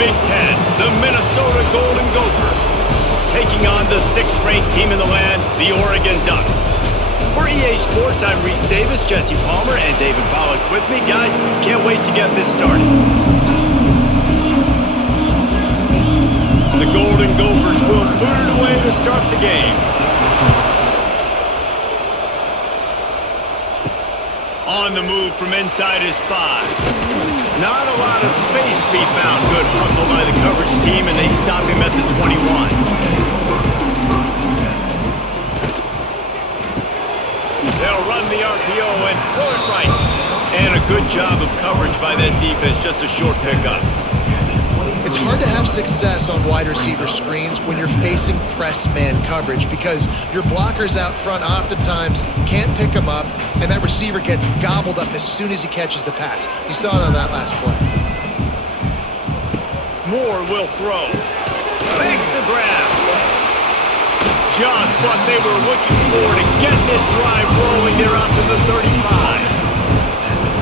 Big Ten, the Minnesota Golden Gophers, taking on the 6th-ranked team in the land, the Oregon Ducks. For EA Sports, I'm Reese Davis, Jesse Palmer, and David Pollack with me. Guys, can't wait to get this started. The Golden Gophers will boot it away to start the game. On the move from inside his 5. Not a lot of space to be found. Good hustle by the coverage team, and they stop him at the 21. They'll run the RPO and throw it right. And a good job of coverage by that defense. Just a short pickup. It's hard to have success on wide receiver screens when you're facing press man coverage because your blockers out front oftentimes can't pick them up, and that receiver gets gobbled up as soon as he catches the pass. You saw it on that last play. Moore will throw. Makes the grab. Just what they were looking for to get this drive rolling. They're out to the 35.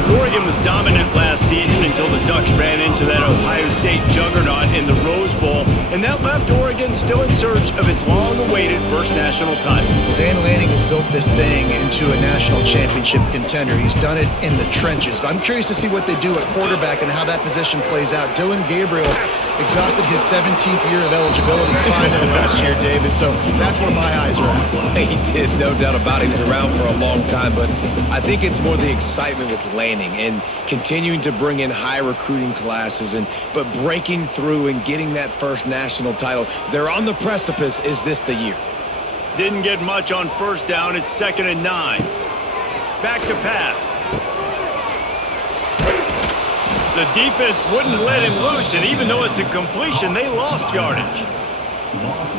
Oregon was dominant last season until the Ducks ran into that Ohio State juggernaut in the Rose Bowl, and that left Oregon still in search of its long-awaited first national title. Dan Lanning has built this thing into a national championship contender. He's done it in the trenches. But I'm curious to see what they do at quarterback and how that position plays out. Dylan Gabriel exhausted his 17th year of eligibility finally last year, David, so that's where my eyes are at. He did, no doubt about it. He was around for a long time, but I think it's more the excitement with Lanning and continuing to bring in high recruiting classes, but breaking through and getting that first national title. They're on the precipice. Is this the year? Didn't get much on first down. It's 2nd and 9. Back to pass. The defense wouldn't let him loose, and even though it's a completion, they lost yardage.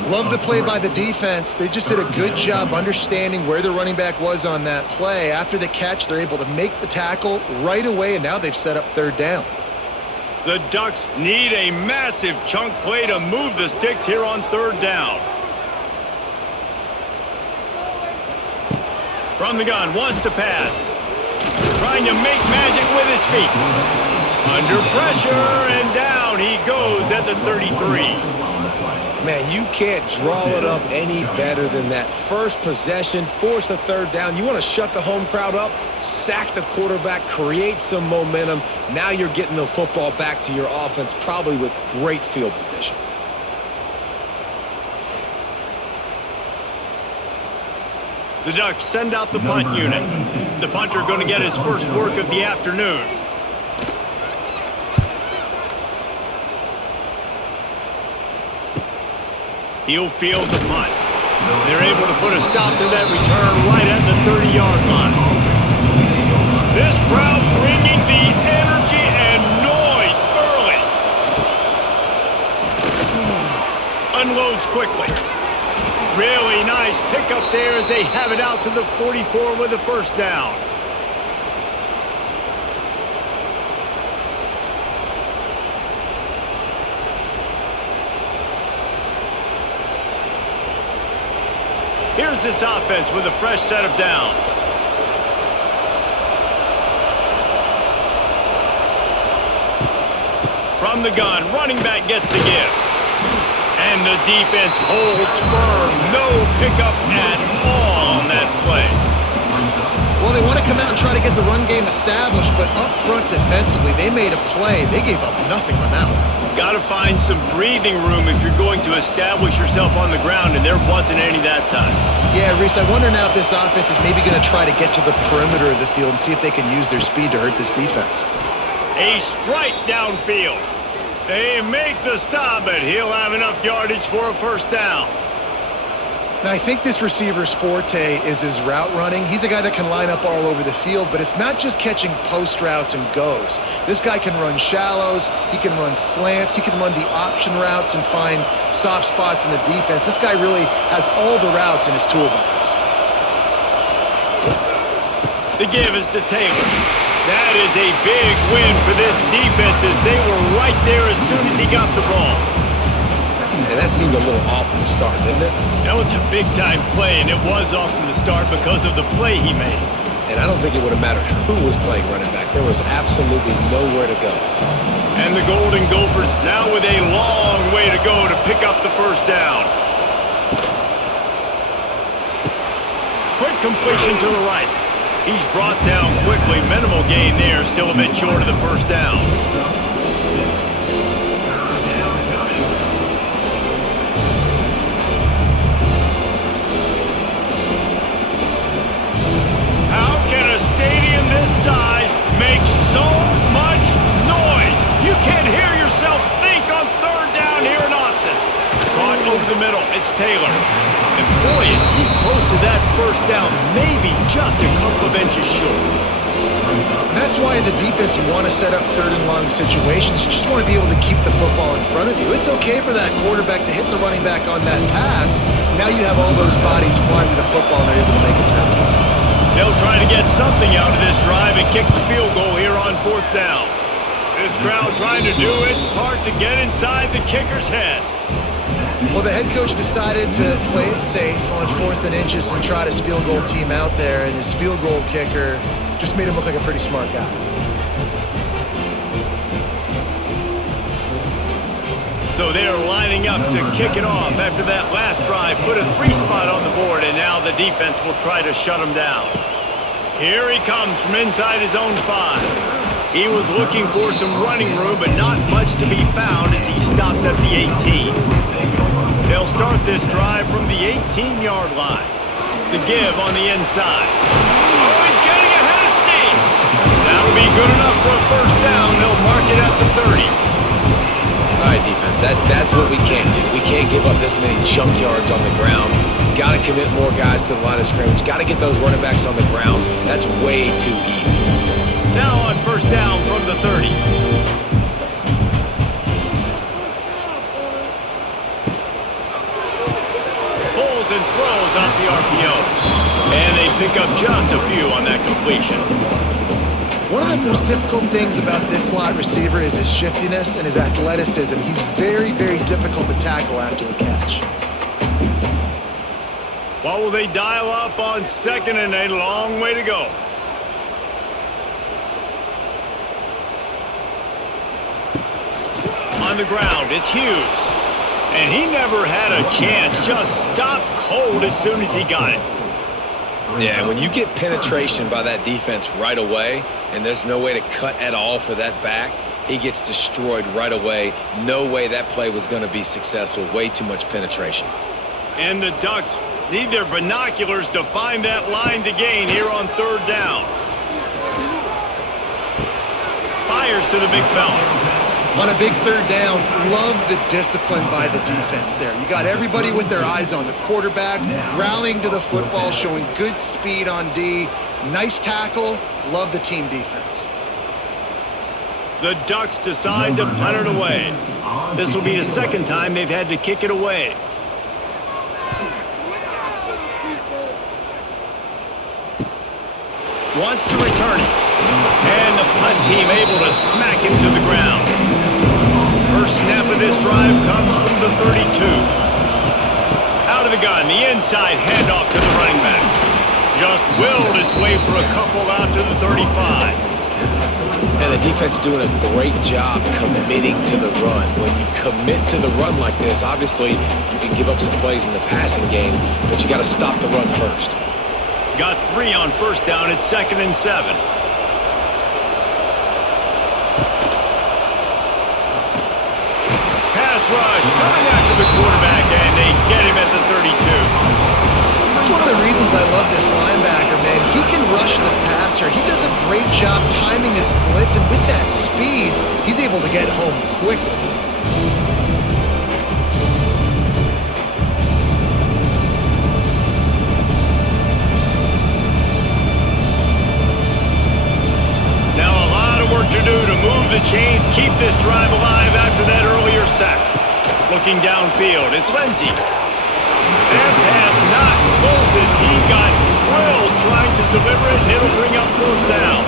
Love the play by the defense. They just did a good job understanding where the running back was on that play. After the catch, they're able to make the tackle right away, and now they've set up 3rd down. The Ducks need a massive chunk play to move the sticks here on 3rd down. From the gun, wants to pass. Trying to make magic with his feet. Under pressure, and down he goes at the 33. Man, you can't draw it up any better than that. First possession, force a 3rd down. You want to shut the home crowd up, sack the quarterback, create some momentum. Now you're getting the football back to your offense, probably with great field position. The Ducks send out the punt unit. The punter going to get his first work of the afternoon. He'll field the punt. They're able to put a stop to that return right at the 30-yard line. This crowd bringing the energy and noise early. Unloads quickly. Really nice pickup there as they have it out to the 44 with a 1st down. Here's this offense with a fresh set of downs. From the gun, running back gets the give. And the defense holds firm. No pickup at all on that play. Well, they want to come out and try to get the run game established, but up front defensively, they made a play. They gave up nothing on that one. Got to find some breathing room if you're going to establish yourself on the ground, and there wasn't any that time. Yeah, Reese, I wonder now if this offense is maybe going to try to get to the perimeter of the field and see if they can use their speed to hurt this defense. A strike downfield. They make the stop, but he'll have enough yardage for a 1st down. Now, I think this receiver's forte is his route running. He's a guy that can line up all over the field, but it's not just catching post routes and goes. This guy can run shallows, he can run slants, he can run the option routes and find soft spots in the defense. This guy really has all the routes in his toolbox. The give is to Taylor. That is a big win for this defense as they were right there as soon as he got the ball. And that seemed a little off from the start, didn't it? That was a big-time play, and it was off from the start because of the play he made. And I don't think it would have mattered who was playing running back. There was absolutely nowhere to go. And the Golden Gophers now with a long way to go to pick up the first down. Quick completion to the right. He's brought down quickly. Minimal gain there. Still a bit short of the first down. How can a stadium this size make so much noise? You can't hear yourself think on third down here in Austin. Caught over the middle. It's Taylor. And boy, is he close to that first down. Maybe just a couple of inches short. And that's why as a defense you want to set up third and long situations. You just want to be able to keep the football in front of you. It's okay for that quarterback to hit the running back on that pass. Now you have all those bodies flying to the football and they're able to make a tackle. They'll try to get something out of this drive and kick the field goal here on fourth down. This crowd trying to do its part to get inside the kicker's head. Well, the head coach decided to play it safe on 4th and inches and trot his field goal team out there, and his field goal kicker just made him look like a pretty smart guy. So they're lining up to kick it off after that last drive. Put a 3-spot on the board, and now the defense will try to shut him down. Here he comes from inside his own 5. He was looking for some running room, but not much to be found as he stopped at the 18. They'll start this drive from the 18-yard line. The give on the inside. Oh, he's getting ahead of steam. That'll be good enough for a first down. They'll mark it at the 30. All right, defense, that's what we can't do. We can't give up this many junk yards on the ground. Got to commit more guys to the line of scrimmage. Got to get those running backs on the ground. That's way too easy. Now on first down from the 30. Pulls and throws off the RPO. And they pick up just a few on that completion. One of the most difficult things about this slot receiver is his shiftiness and his athleticism. He's very, very difficult to tackle after the catch. What will they dial up on 2nd and a long way to go? On the ground, it's Hughes. And he never had a chance, just stopped cold as soon as he got it. Yeah, when you get penetration by that defense right away, and there's no way to cut at all for that back, he gets destroyed right away. No way that play was going to be successful. Way too much penetration. And the Ducks need their binoculars to find that line to gain here on third down. Fires to the big fella. On a big third down, love the discipline by the defense there. You got everybody with their eyes on the quarterback, rallying to the football, showing good speed on D. Nice tackle. Love the team defense. The Ducks decide to punt it away. This will be the second time they've had to kick it away. Wants to return it. And the punt team able to smack him to the ground. First snap of this drive comes from the 32. Out of the gun, the inside handoff to the running back. Just willed his way for a couple out to the 35. And the defense doing a great job committing to the run. When you commit to the run like this, obviously you can give up some plays in the passing game, but you got to stop the run first. Got 3 on first down at 2nd and 7. Pass rush coming after the quarterback, and they get him at the 32. That's one of the reasons I love this linebacker, man. He can rush the passer. He does a great job timing his blitz, and with that speed, he's able to get home quickly. Now a lot of work to do to move the chains, keep this drive alive after that earlier sack. Looking downfield, it's Lindsey. That pass not closes. He got drilled trying to deliver it, and it'll bring up fourth down.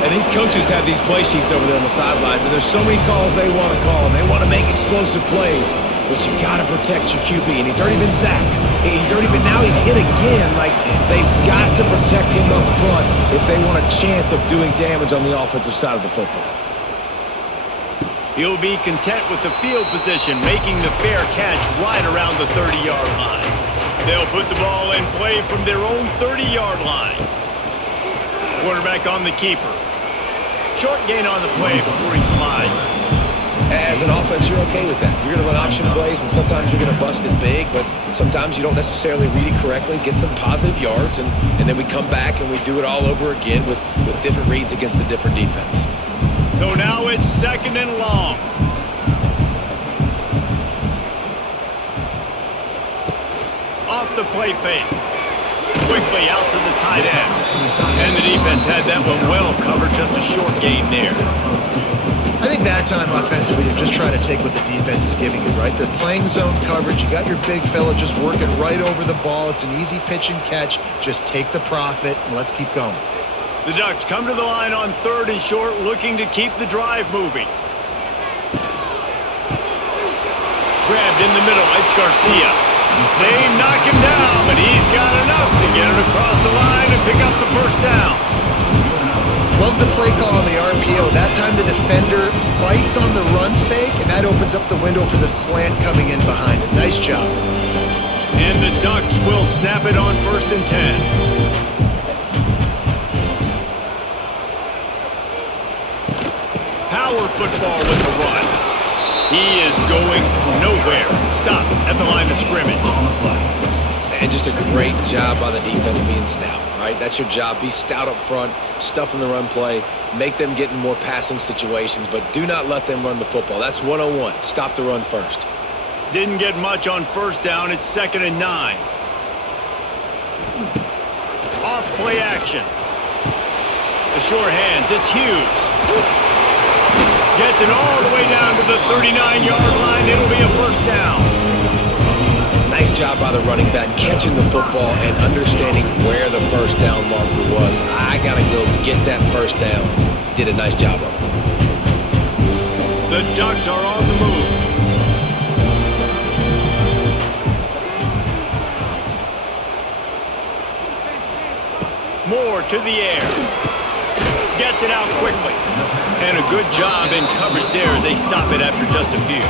And these coaches have these play sheets over there on the sidelines, and there's so many calls they want to call, and they want to make explosive plays. But you got to protect your QB, and he's already been sacked. Now he's hit again. Like, they've got to protect him up front if they want a chance of doing damage on the offensive side of the football. He'll be content with the field position, making the fair catch right around the 30-yard line. They'll put the ball in play from their own 30-yard line. Quarterback on the keeper. Short gain on the play before he slides. As an offense, you're okay with that. You're going to run option plays, and sometimes you're going to bust it big, but sometimes you don't necessarily read it correctly, get some positive yards, and then we come back and we do it all over again with different reads against the different defense. So now it's 2nd and long. Off the play fake. Quickly out to the tight end. And the defense had that one well covered, just a short gain there. I think that time offensively, you're just trying to take what the defense is giving you, right? They're playing zone coverage. You got your big fella just working right over the ball. It's an easy pitch and catch. Just take the profit, and let's keep going. The Ducks come to the line on 3rd and short, looking to keep the drive moving. Grabbed in the middle. It's Garcia. They knock him down, but he's got enough to get it across the line and pick up the first down. Love the play call on the RPO. That time the defender bites on the run fake, and that opens up the window for the slant coming in behind it. Nice job. And the Ducks will snap it on 1st and 10. Power football with the run. He is going nowhere. Stop at the line of scrimmage. And just a great job by the defense being stout, right? That's your job. Be stout up front, stuff in the run play, make them get in more passing situations, but do not let them run the football. That's 101. Stop the run first. Didn't get much on 1st down. It's 2nd and 9. Off play action. The short hands. It's Hughes. Gets it all the way down to the 39-yard line. It'll be a 1st down. Nice job by the running back catching the football and understanding where the 1st down marker was. I got to go get that 1st down. He did a nice job of it. The Ducks are on the move. Moore to the air. Gets it out quickly. And a good job in coverage there as they stop it after just a few.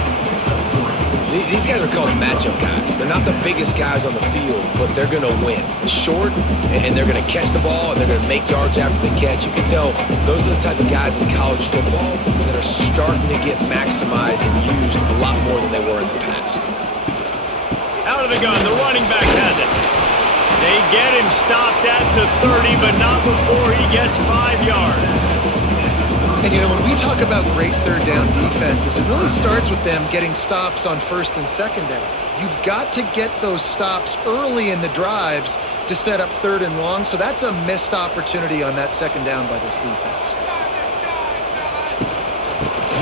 These guys are called matchup guys. They're not the biggest guys on the field, but they're going to win. Short, and they're going to catch the ball, and they're going to make yards after the catch. You can tell those are the type of guys in college football that are starting to get maximized and used a lot more than they were in the past. Out of the gun, the running back has it. They get him stopped at the 30, but not before he gets 5 yards. And, you know, when we talk about great 3rd down defenses, it really starts with them getting stops on 1st and 2nd down. You've got to get those stops early in the drives to set up 3rd and long, so that's a missed opportunity on that 2nd down by this defense.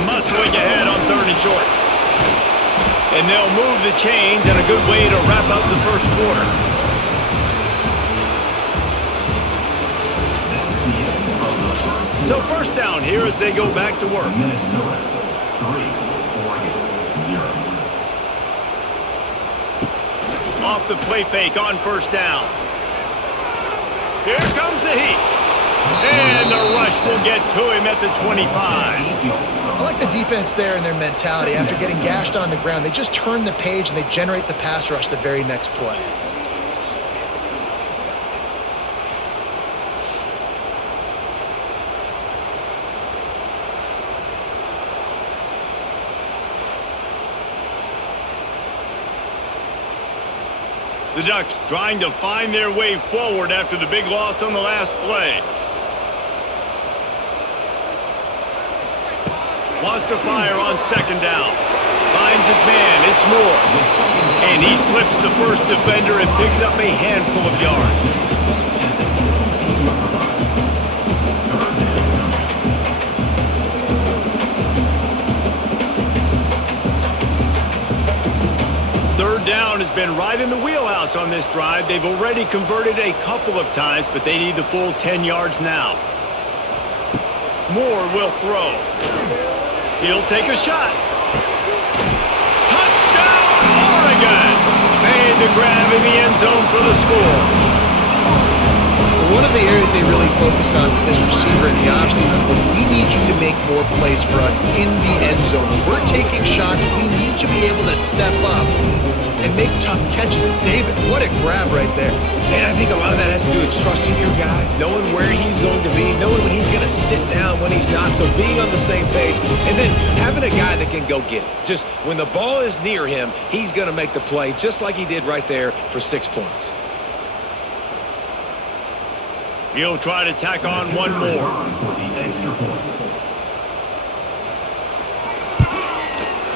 Muscling ahead on 3rd and short. And they'll move the chains, and a good way to wrap up the 1st quarter. So 1st down here as they go back to work. Minnesota 3, Oregon 0. Off the play fake on 1st down. Here comes the heat. And the rush will get to him at the 25. I like the defense there and their mentality. After getting gashed on the ground, they just turn the page and they generate the pass rush the very next play. The Ducks trying to find their way forward after the big loss on the last play. Wants to fire on 2nd down. Finds his man. It's Moore. And he slips the first defender and picks up a handful of yards. Third down has been right in the wheelhouse on this drive. They've already converted a couple of times, but they need the full 10 yards now. Moore will throw. He'll take a shot. Touchdown, Oregon! Made the grab in the end zone for the score. One of the areas they they really focused on with this receiver in the offseason was we need you to make more plays for us in the end zone. When we're taking shots, we need you to be able to step up and make tough catches. And David, what a grab right there. And I think a lot of that has to do with trusting your guy, knowing where he's going to be, knowing when he's going to sit down, when he's not, so being on the same page, and then having a guy that can go get it. Just when the ball is near him, he's going to make the play, just like he did right there for 6 points. He'll try to tack on one more. For the extra point.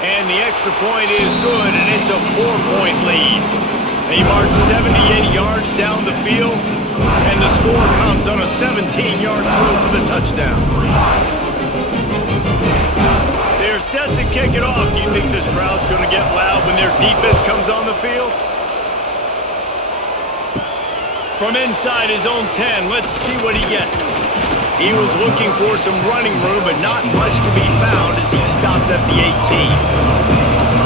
And the extra point is good, and it's a 4-point lead. They march 78 yards down the field, and the score comes on a 17-yard throw for the touchdown. They're set to kick it off. Do you think this crowd's going to get loud when their defense comes on the field? From inside his own 10, let's see what he gets. He was looking for some running room, but not much to be found as he stopped at the 18.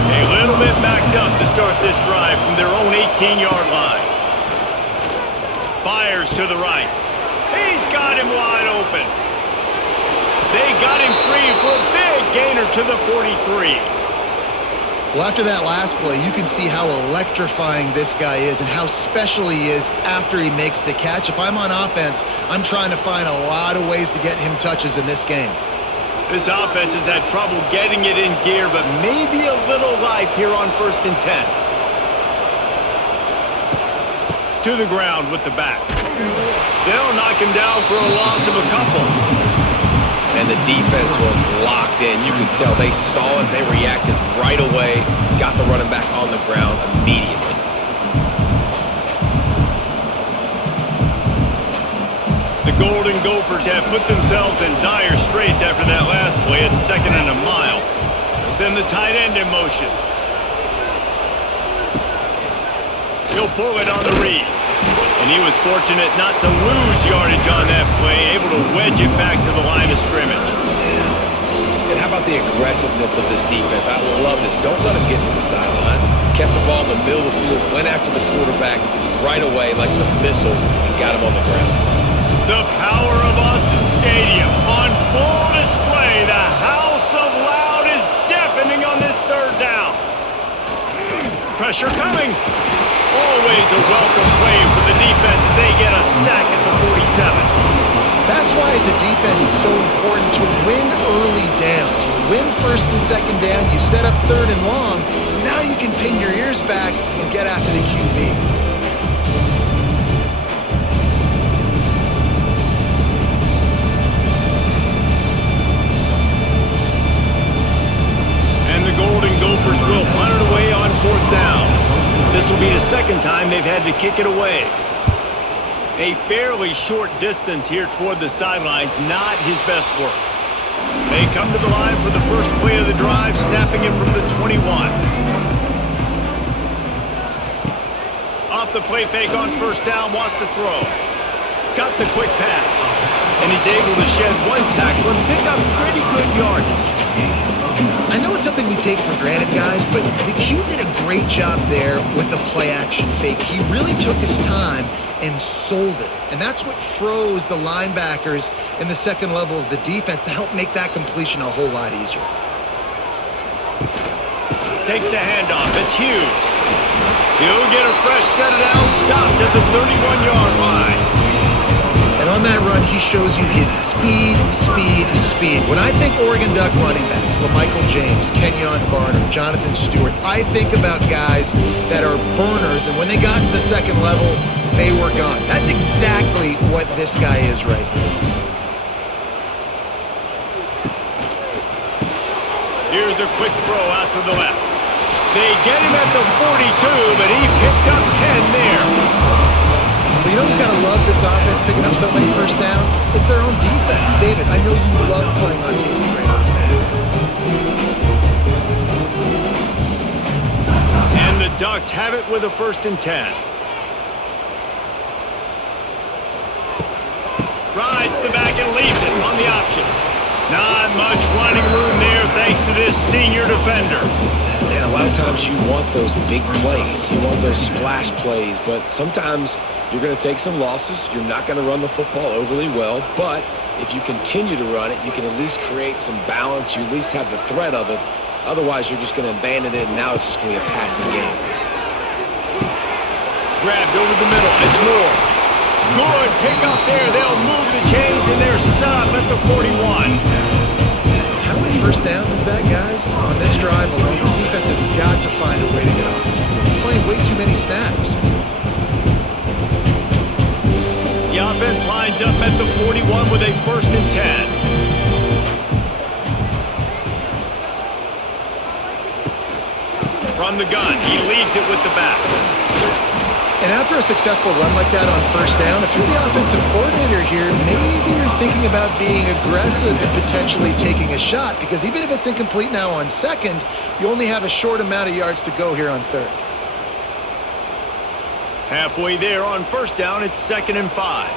A little bit backed up to start this drive from their own 18-yard line. Fires to the right. He's got him wide open. They got him free for a big gainer to the 43. Well, after that last play, you can see how electrifying this guy is and how special he is after he makes the catch. If I'm on offense, I'm trying to find a lot of ways to get him touches in this game. This offense has had trouble getting it in gear, but maybe a little life here on 1st and 10. To the ground with the back. They'll knock him down for a loss of a couple. And the defense was locked in. You could tell they saw it. They reacted right away. Got the running back on the ground immediately. The Golden Gophers have put themselves in dire straits after that last play at 2nd and a mile. They'll send the tight end in motion. He'll pull it on the read. And he was fortunate not to lose yardage on that play, able to wedge it back to the line of scrimmage. And how about the aggressiveness of this defense? I love this. Don't let him get to the sideline. Kept the ball in the middle of the field, went after the quarterback right away like some missiles, and got him on the ground. The power of Autzen Stadium on full display. The house of loud is deafening on this 3rd down. Pressure coming. Always a welcome play for the defense as they get a sack at the 47. That's why as a defense it's so important to win early downs. You win 1st and 2nd down, you set up 3rd and long, now you can pin your ears back and get after the QB. And the Golden Gophers will punt it away on 4th down. This will be the 2nd time they've had to kick it away. A fairly short distance here toward the sidelines, not his best work. They come to the line for the first play of the drive, snapping it from the 21. Off the play fake on 1st down, wants to throw. Got the quick pass. And he's able to shed one tackle and pick up pretty good yardage. I know it's something we take for granted, guys, but the Q did a great job there with the play-action fake. He really took his time and sold it. And that's what froze the linebackers in the 2nd level of the defense to help make that completion a whole lot easier. Takes the handoff. It's Hughes. He'll get a fresh set of down, stopped at the 31-yard line. And on that run, he shows you his speed. When I think Oregon Duck running backs, LaMichael James, Kenyon Barner, Jonathan Stewart, I think about guys that are burners, and when they got to the 2nd level, they were gone. That's exactly what this guy is right here. Here's a quick throw out to the left. They get him at the 42, but he picked up 10 there. But you know who's got to love this offense picking up so many 1st downs? It's their own defense. David, I know you love playing on teams with great offenses. And the Ducks have it with a 1st and 10. Rides the back and leaves it on the option. Not much running room there thanks to this senior defender. And a lot of times you want those big plays. You want those splash plays, but sometimes you're going to take some losses. You're not going to run the football overly well, but if you continue to run it, you can at least create some balance. You at least have the threat of it. Otherwise, you're just going to abandon it, and now it's just going to be a passing game. Grabbed over the middle. It's Moore. Good pick up there. They'll move the chains, and they're set up at the 41. How many first downs is that, guys? On this drive alone, this defense has got to find a way to get off the field. They're playing way too many snaps. The offense lines up at the 41 with a 1st and 10. From the gun, he leaves it with the back. And after a successful run like that on 1st down, if you're the offensive coordinator here, maybe you're thinking about being aggressive and potentially taking a shot, because even if it's incomplete now on 2nd, you only have a short amount of yards to go here on 3rd. Halfway there on 1st down, it's 2nd and 5.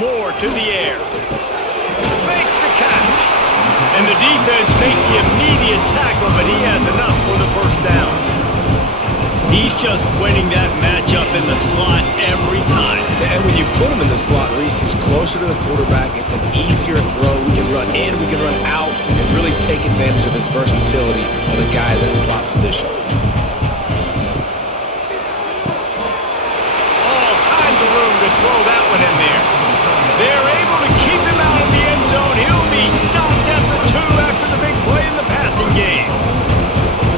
Moore to the air. Makes the catch. And the defense makes the immediate tackle, but he has enough for the 1st down. He's just winning that matchup in the slot every time. And when you put him in the slot, Reese, he's closer to the quarterback. It's an easier throw. We can run in, we can run out, and really take advantage of his versatility of the guy in that slot position. All kinds of room to throw that one in there. They're able to keep him out of the end zone. He'll be stopped at the 2 after the big play in the passing game.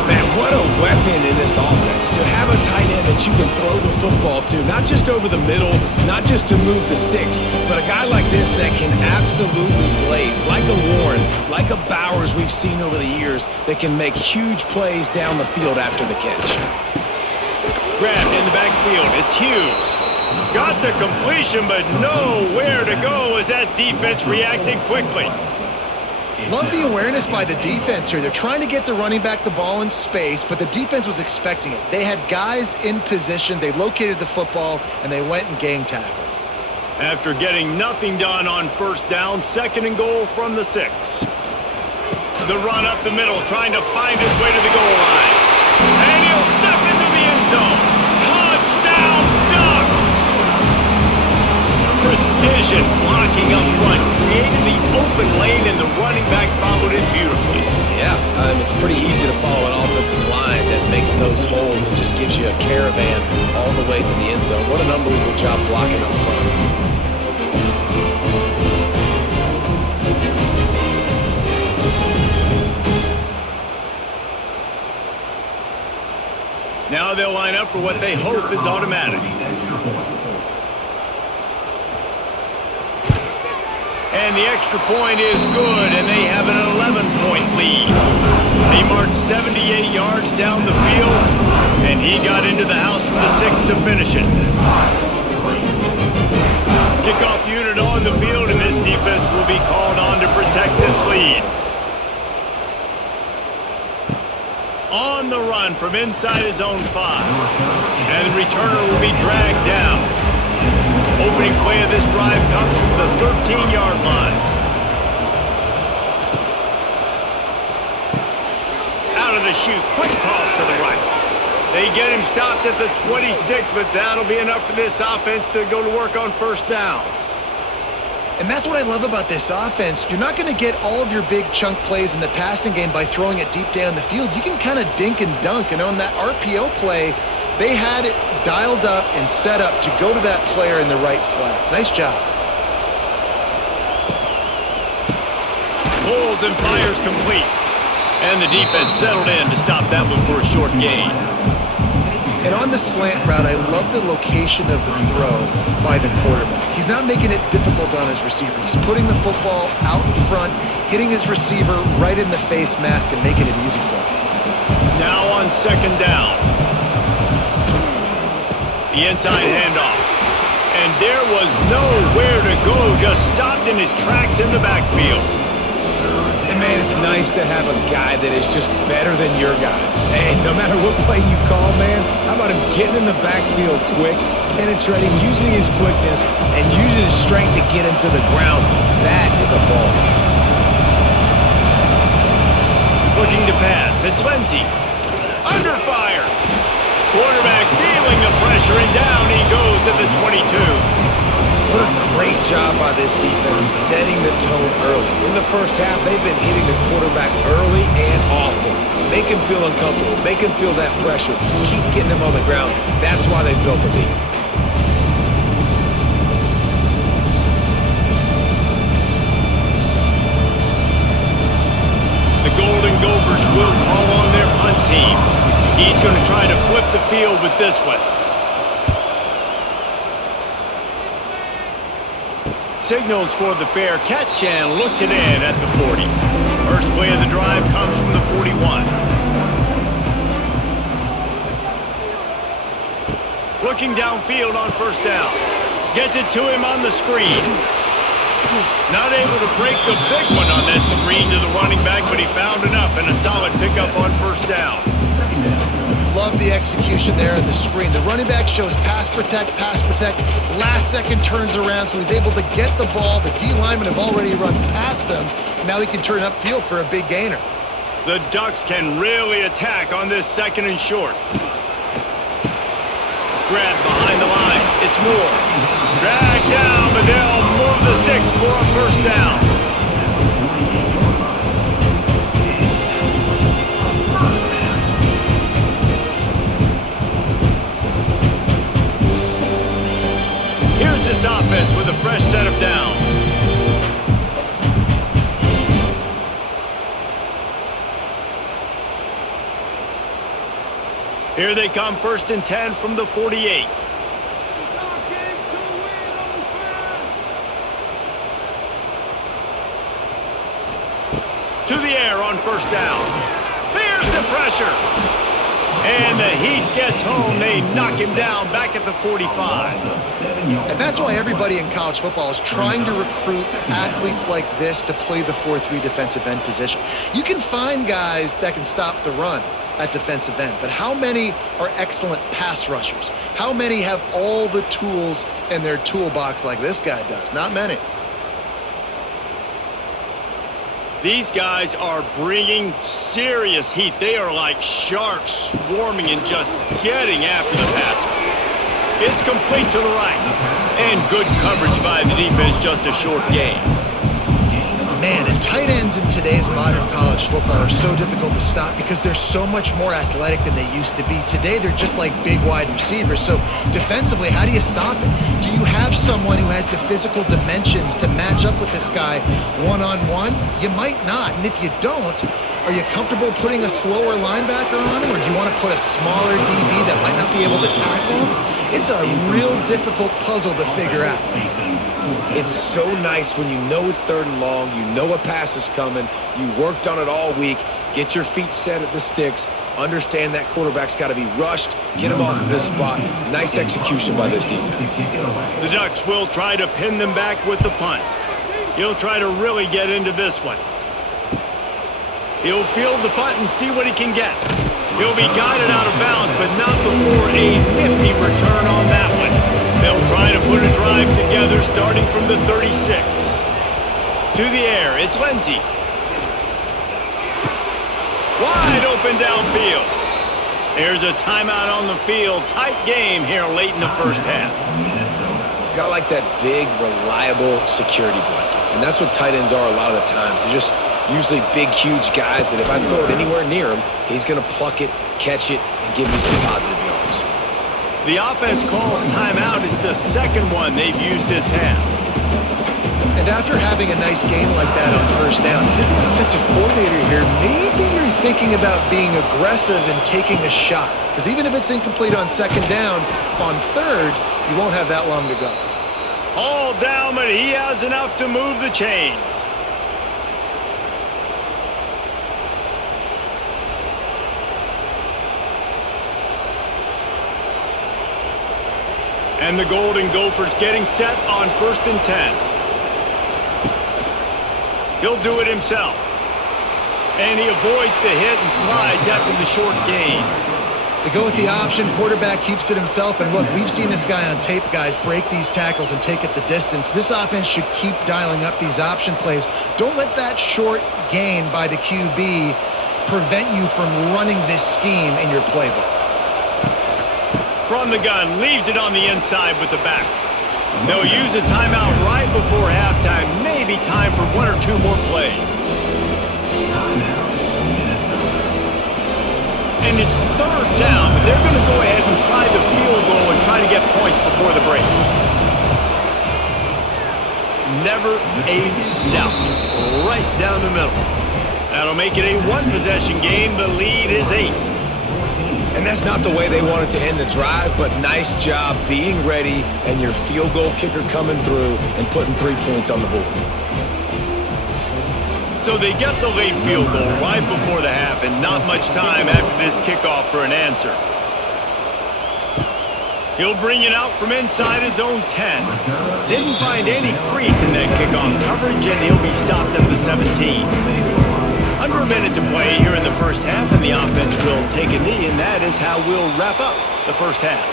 Man, what a weapon in this offense to have a tight end that you can throw the football to, not just over the middle, not just to move the sticks, but a guy like this that can absolutely blaze, like a Warren, like a Bowers we've seen over the years, that can make huge plays down the field after the catch. Grabbed in the backfield. It's Hughes. Got the completion, but nowhere to go as that defense reacted quickly. Love the awareness by the defense here. They're trying to get the running back the ball in space, but the defense was expecting it. They had guys in position. They located the football, and they went and game tackled. After getting nothing done on 1st down, 2nd and goal from the 6. The run up the middle, trying to find his way to the goal line. And he'll step into the end zone. Touchdown, Ducks! Precision blocking up front created the open lane, and the running back followed it beautifully. Yeah, it's pretty easy to follow an offensive line that makes those holes and just gives you a caravan all the way to the end zone. What an unbelievable job blocking up front. Now they'll line up for what they hope is automatic. And the extra point is good, and they have an 11-point lead. They marched 78 yards down the field, and he got into the house from the 6 to finish it. Kickoff unit on the field, and this defense will be called on to protect this lead. On the run from inside his own 5. And the returner will be dragged down. Opening play of this drive comes from the 13-yard line. Out of the chute, quick toss to the right. They get him stopped at the 26, but that'll be enough for this offense to go to work on 1st down. And that's what I love about this offense. You're not going to get all of your big chunk plays in the passing game by throwing it deep down the field. You can kind of dink and dunk. And on that RPO play, they had it dialed up and set up to go to that player in the right flat. Nice job. Pulls and fires complete. And the defense settled in to stop that one for a short gain. And on the slant route, I love the location of the throw by the quarterback. He's not making it difficult on his receiver. He's putting the football out in front, hitting his receiver right in the face mask and making it easy for him. Now on 2nd down. The inside handoff. And there was nowhere to go, just stopped in his tracks in the backfield. And man, it's nice to have a guy that is just better than your guys. And no matter what play you call, man, how about him getting in the backfield quick, penetrating, using his quickness, and using his strength to get him to the ground? That is a ball. Looking to pass. It's Lindsey. Under fire. Quarterback feeling the pressure, and down he goes at the 22. What a great job by this defense setting the tone early. In the first half, they've been hitting the quarterback early and often. Make him feel uncomfortable. Make him feel that pressure. Keep getting him on the ground. That's why they've built a lead. The Golden Gophers will call on their punt team. He's going to try to flip the field with this one. Signals for the fair catch and looks it in at the 40. First play of the drive comes from the 41. Looking downfield on first down. Gets it to him on the screen. Not able to break the big one on that screen to the running back, but he found enough and a solid pickup on first down. Love the execution there in the screen. The running back shows pass protect. Last second turns around, so he's able to get the ball. The D linemen have already run past him. Now he can turn upfield for a big gainer. The Ducks can really attack on this second and short. Grab behind the line. It's Moore. Drag down, but they'll move the sticks for a first down. Here's this offense with a fresh set of downs. Here they come, 1st and 10 from the 48. To the air on first down. There's the pressure. And the heat gets home. They knock him down back at the 45. And that's why everybody in college football is trying to recruit athletes like this to play the 4-3 defensive end position. You can find guys that can stop the run at defensive end, but how many are excellent pass rushers? How many have all the tools in their toolbox like this guy does? Not many. These guys are bringing serious heat. They are like sharks swarming and just getting after the passer. It's complete to the right. And good coverage by the defense, just a short gain. Man, and tight ends in today's modern college football are so difficult to stop because they're so much more athletic than they used to be. Today, they're just like big wide receivers. So defensively, how do you stop it? Do you have someone who has the physical dimensions to match up with this guy one-on-one? You might not. And if you don't, are you comfortable putting a slower linebacker on him, or do you want to put a smaller DB that might not be able to tackle him? It's a real difficult puzzle to figure out. It's so nice when you know it's 3rd and long, you know a pass is coming, you worked on it all week, get your feet set at the sticks, understand that quarterback's got to be rushed, get him off of his spot. Nice execution by this defense. The Ducks will try to pin them back with the punt. He'll try to really get into this one. He'll field the punt and see what he can get. He'll be guided out of bounds, but not before a nifty return on that one. They'll try to put a drive together starting from the 36. To the air, it's Lindsey. Wide open downfield. There's a timeout on the field. Tight game here late in the first half. Gotta like that big, reliable security blanket. And that's what tight ends are a lot of the times. They're just usually big, huge guys that if I throw it anywhere near him, he's going to pluck it, catch it, and give me some positive yards. The offense calls timeout. It's the second one they've used this half. And after having a nice game like that on first down, if you're the offensive coordinator here, maybe you're thinking about being aggressive and taking a shot. Because even if it's incomplete on 2nd down, on 3rd, you won't have that long to go. All down, but he has enough to move the chains. And the Golden Gophers getting set on 1st and 10. He'll do it himself. And he avoids the hit and slides after the short gain. They go with the option. Quarterback keeps it himself. And look, we've seen this guy on tape, guys, break these tackles and take it the distance. This offense should keep dialing up these option plays. Don't let that short gain by the QB prevent you from running this scheme in your playbook. From the gun, leaves it on the inside with the back. They'll use a timeout right before halftime. Maybe time for one or two more plays. And it's third down, but they're going to go ahead and try the field goal and try to get points before the break. Never a doubt. Right down the middle. That'll make it a one-possession game. The lead is 8. And that's not the way they wanted to end the drive, but nice job being ready and your field goal kicker coming through and putting 3 points on the board. So they get the late field goal right before the half and not much time after this kickoff for an answer. He'll bring it out from inside his own 10. Didn't find any crease in that kickoff coverage, and he'll be stopped at the 17. Under a minute to play here in the first half, and the offense will take a knee, and that is how we'll wrap up the first half.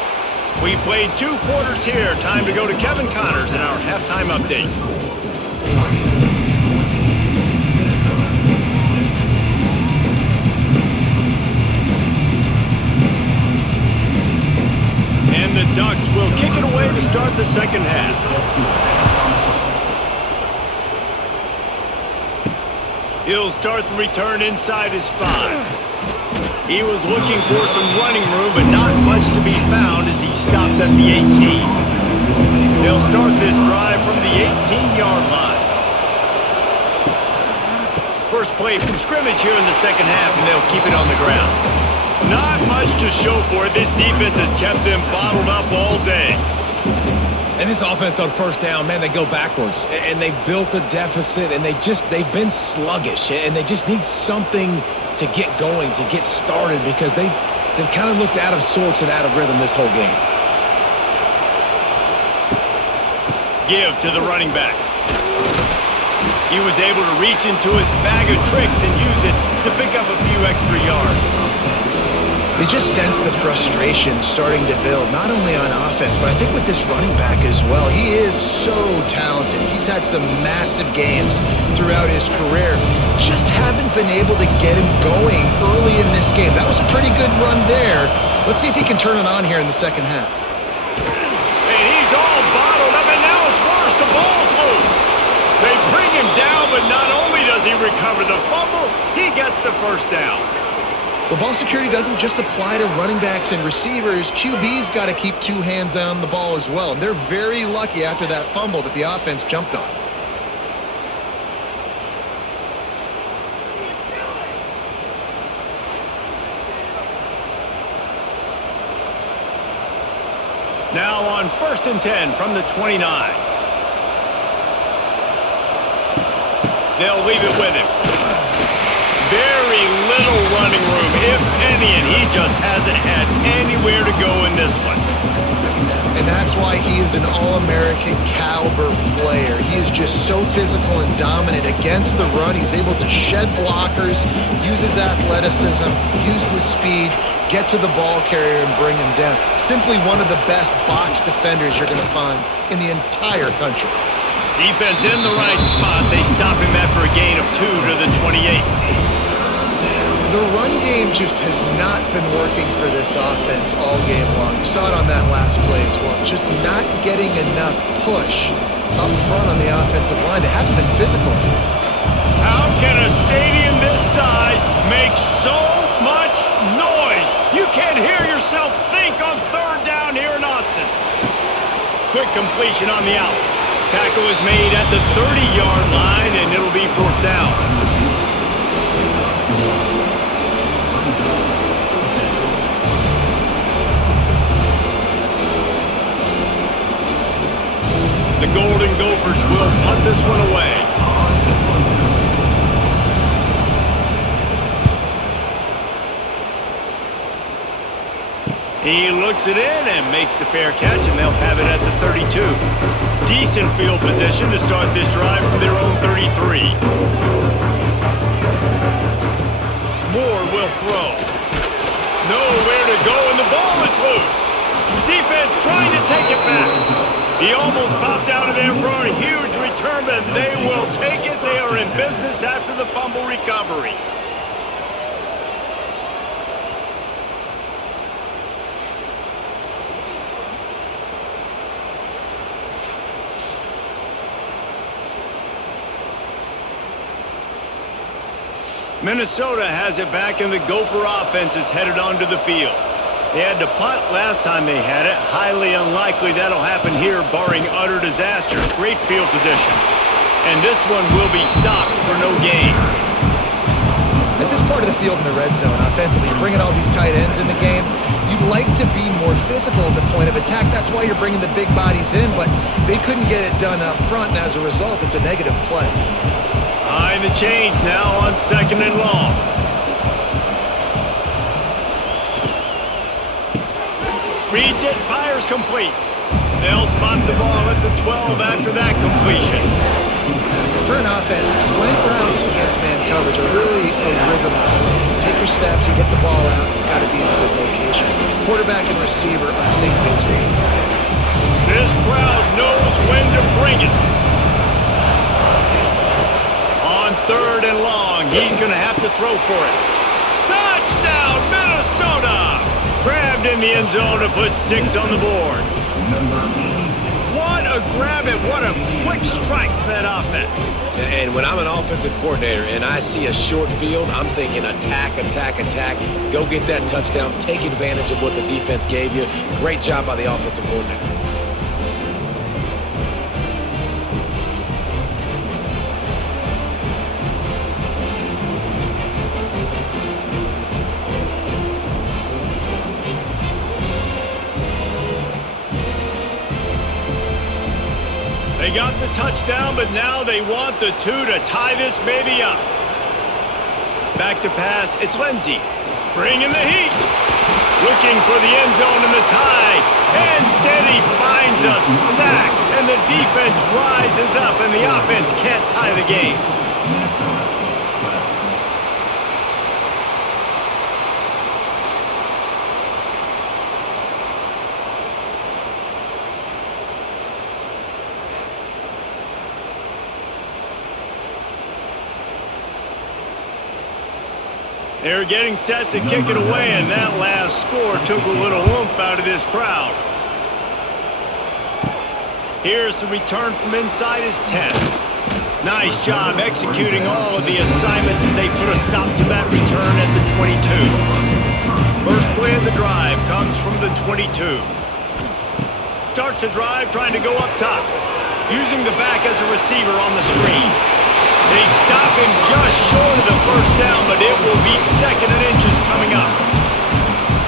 We've played 2 quarters here. Time to go to Kevin Connors in our halftime update. And the Ducks will kick it away to start the second half. He'll start the return inside his 5. He was looking for some running room, but not much to be found as he stopped at the 18. They'll start this drive from the 18-yard line. First play from scrimmage here in the second half, and they'll keep it on the ground. Not much to show for it. This defense has kept them bottled up all day. And this offense on first down, man, they go backwards. And they've built a deficit, and they've been sluggish. And they just need something to get going, to get started, because they've kind of looked out of sorts and out of rhythm this whole game. Give to the running back. He was able to reach into his bag of tricks and use it to pick up a few extra yards. They just sense the frustration starting to build, not only on offense, but I think with this running back as well. He is so talented. He's had some massive games throughout his career. Just haven't been able to get him going early in this game. That was a pretty good run there. Let's see if he can turn it on here in the second half. And he's all bottled up, and now it's worse. The ball's loose. They bring him down, but not only does he recover the fumble, he gets the first down. Well, ball security doesn't just apply to running backs and receivers. QB's got to keep 2 hands on the ball as well. And they're very lucky after that fumble that the offense jumped on. Now on 1st and 10 from the 29. They'll leave it with him. Very little running room, if any, and he just hasn't had anywhere to go in this one. And that's why he is an All-American caliber player. He is just so physical and dominant against the run. He's able to shed blockers, use his athleticism, use his speed, get to the ball carrier and bring him down. Simply one of the best box defenders you're going to find in the entire country. Defense in the right spot. They stop him after a gain of 2 to the 28. The run game just has not been working for this offense all game long. You saw it on that last play as well. Just not getting enough push up front on the offensive line. They haven't been physical enough. How can a stadium this size make so much noise? You can't hear yourself think on 3rd down here in Austin. Quick completion on the out. Tackle is made at the 30-yard line, and it'll be 4th down. The Golden Gophers will punt this one away. He looks it in and makes the fair catch, and they'll have it at the 32. Decent field position to start this drive from their own 33. Moore will throw. Nowhere to go, and the ball is loose. Defense trying to take it back. He almost popped out of there for a huge return, but they will take it. They are in business after the fumble recovery. Minnesota has it back, and the Gopher offense is headed onto the field. They had to punt last time they had it. Highly unlikely that'll happen here, barring utter disaster. Great field position. And this one will be stopped for no gain. At this part of the field in the red zone, offensively, you're bringing all these tight ends in the game. You'd like to be more physical at the point of attack. That's why you're bringing the big bodies in, but they couldn't get it done up front, and as a result, it's a negative play. Behind the chains now on 2nd and long. Reads it, fires complete. They'll spot the ball at the 12 after that completion. For an offense, slant routes against man coverage are really a rhythm play. You take your steps, you get the ball out, it's got to be in a good location. Quarterback and receiver on the same page there. This crowd knows when to bring it. On 3rd and long, he's going to have to throw for it. Touchdown, Minnesota! Grabbed in the end zone to put 6 on the board. What a grab and what a quick strike for that offense. And when I'm an offensive coordinator and I see a short field, I'm thinking attack, attack, attack. Go get that touchdown. Take advantage of what the defense gave you. Great job by the offensive coordinator. They got the touchdown, but now they want the 2 to tie this baby up. Back to pass, it's Lindsey. Bringing the heat. Looking for the end zone and the tie. Instead he finds a sack, and the defense rises up, and the offense can't tie the game. They're getting set to kick it away, and that last score took a little oomph out of this crowd. Here's the return from inside his 10. Nice job executing all of the assignments as they put a stop to that return at the 22. First play of the drive comes from the 22. Starts the drive trying to go up top, using the back as a receiver on the screen. They stop him just short of the first down, but it will be 2nd and inches coming up.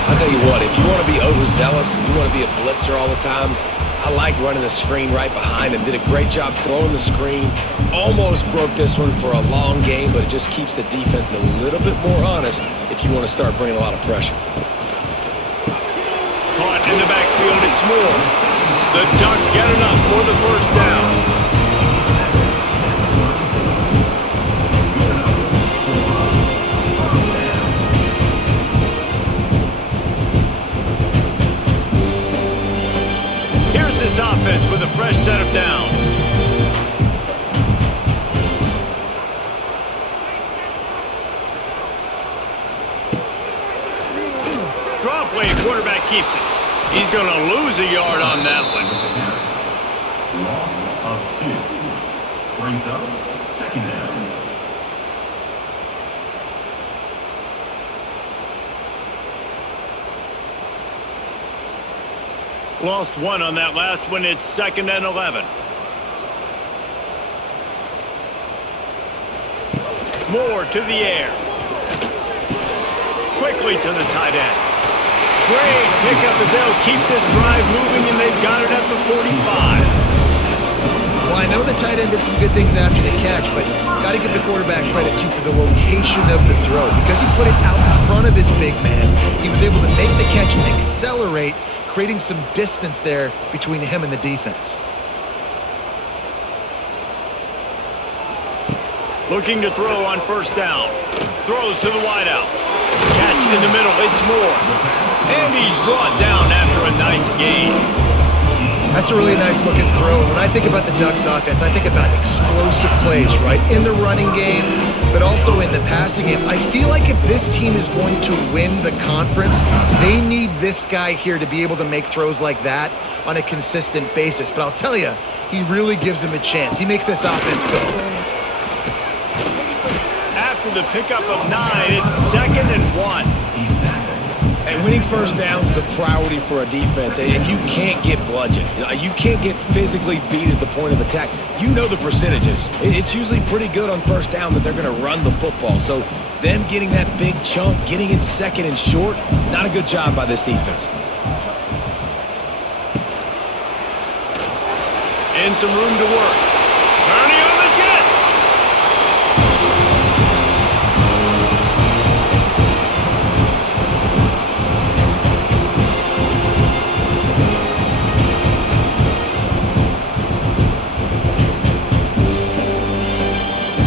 I'll tell you what, if you want to be overzealous and you want to be a blitzer all the time, I like running the screen right behind him. Did a great job throwing the screen. Almost broke this one for a long game, but it just keeps the defense a little bit more honest if you want to start bringing a lot of pressure. Caught in the backfield, it's Moore. The Ducks get enough for the first down. This offense with a fresh set of downs. Draw play, quarterback keeps it. He's going to lose a yard on that one. Loss of 2. Brings up 2nd down. Lost 1 on that last one. It's 2nd and 11. Moore to the air. Quickly to the tight end. Great pickup as they'll keep this drive moving, and they've got it at the 45. Well, I know the tight end did some good things after the catch, but got to give the quarterback credit, too, for the location of the throw. Because he put it out in front of his big man, he was able to make the catch and accelerate, creating some distance there between him and the defense. Looking to throw on first down. Throws to the wideout. Catch in the middle, it's Moore. And he's brought down after a nice gain. That's a really nice looking throw. When I think about the Ducks offense, I think about explosive plays, right? In the running game, but also in the passing game. I feel like if this team is going to win the conference, they need this guy here to be able to make throws like that on a consistent basis. But I'll tell you, he really gives him a chance. He makes this offense go. After after the pickup of 9. It's 2nd and 1. And winning first downs is a priority for a defense, and you can't get bludgeoned. You can't get physically beat at the point of attack. You know the percentages. It's usually pretty good on first down that they're going to run the football. So them getting that big chunk, getting it 2nd and short, not a good job by this defense. And some room to work. Turning on the Jets.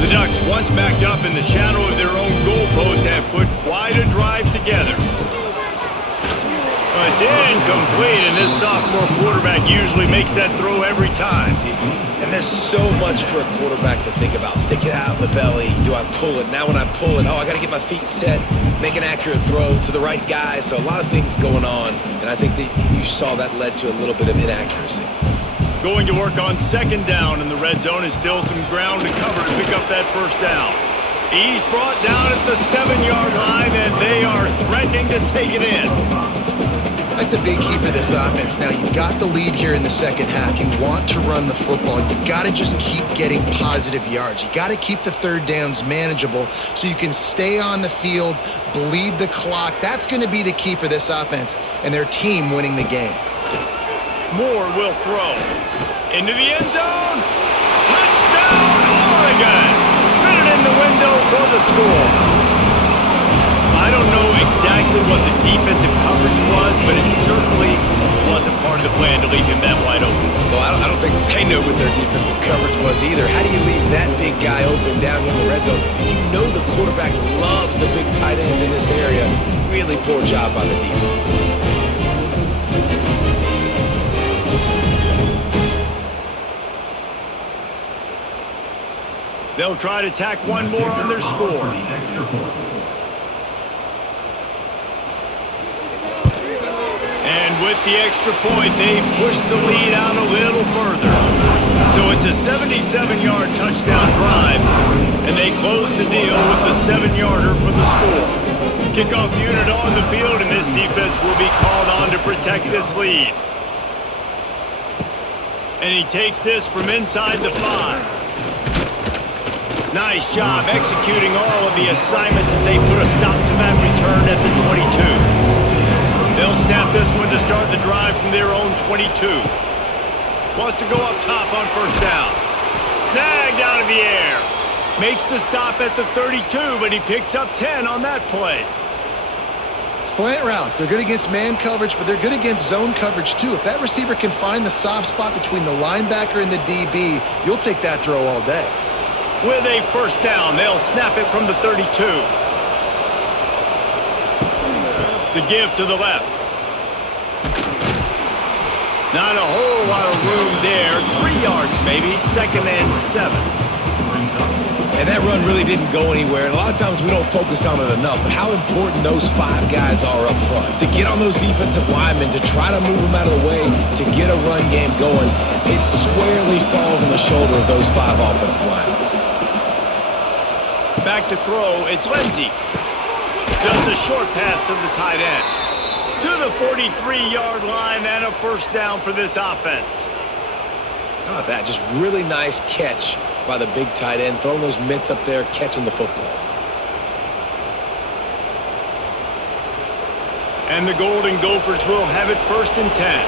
The Ducks, once backed up in the shadow of their own goalpost, have put quite a drive together. It's incomplete, and this sophomore quarterback usually makes that throw every time. And there's so much for a quarterback to think about. Stick it out in the belly. Do I pull it? Now when I pull it, I got to get my feet set, make an accurate throw to the right guy. So a lot of things going on, and I think that you saw that led to a little bit of inaccuracy. Going to work on 2nd down in the red zone is still some ground to cover to pick up that first down. He's brought down at the 7-yard line, and they are threatening to take it in. That's a big key for this offense. Now, you've got the lead here in the second half. You want to run the football. You got to just keep getting positive yards. You got to keep the third downs manageable so you can stay on the field, bleed the clock. That's going to be the key for this offense and their team winning the game. Moore will throw. Into the end zone. Touchdown, Oregon! Fitted in the window for the score. I don't know exactly what the defensive coverage was, but it certainly wasn't part of the plan to leave him that wide open. Well, I don't think they know what their defensive coverage was either. How do you leave that big guy open down here in the red zone? You know the quarterback loves the big tight ends in this area. Really poor job by the defense. They'll try to tack one more on their score. And with the extra point, they push the lead out a little further. So it's a 77-yard touchdown drive, and they close the deal with the 7-yarder for the score. Kickoff unit on the field, and this defense will be called on to protect this lead. And he takes this from inside the 5. Nice job executing all of the assignments as they put a stop to that return at the 22. They'll snap this one to start the drive from their own 22. Wants to go up top on first down. Snagged out of the air. Makes the stop at the 32, but he picks up 10 on that play. Slant routes, they're good against man coverage, but they're good against zone coverage too. If that receiver can find the soft spot between the linebacker and the DB, you'll take that throw all day. With a first down, they'll snap it from the 32. The give to the left. Not a whole lot of room there. 3 yards maybe, 2nd and 7. And that run really didn't go anywhere. And a lot of times we don't focus on it enough. But how important those 5 guys are up front. To get on those defensive linemen, to try to move them out of the way, to get a run game going, it squarely falls on the shoulder of those 5 offensive linemen. Back to throw, it's Lindsey. Just a short pass to the tight end. To the 43-yard line and a first down for this offense. How about that? Just really nice catch by the big tight end, throwing those mitts up there, catching the football. And the Golden Gophers will have it 1st and 10.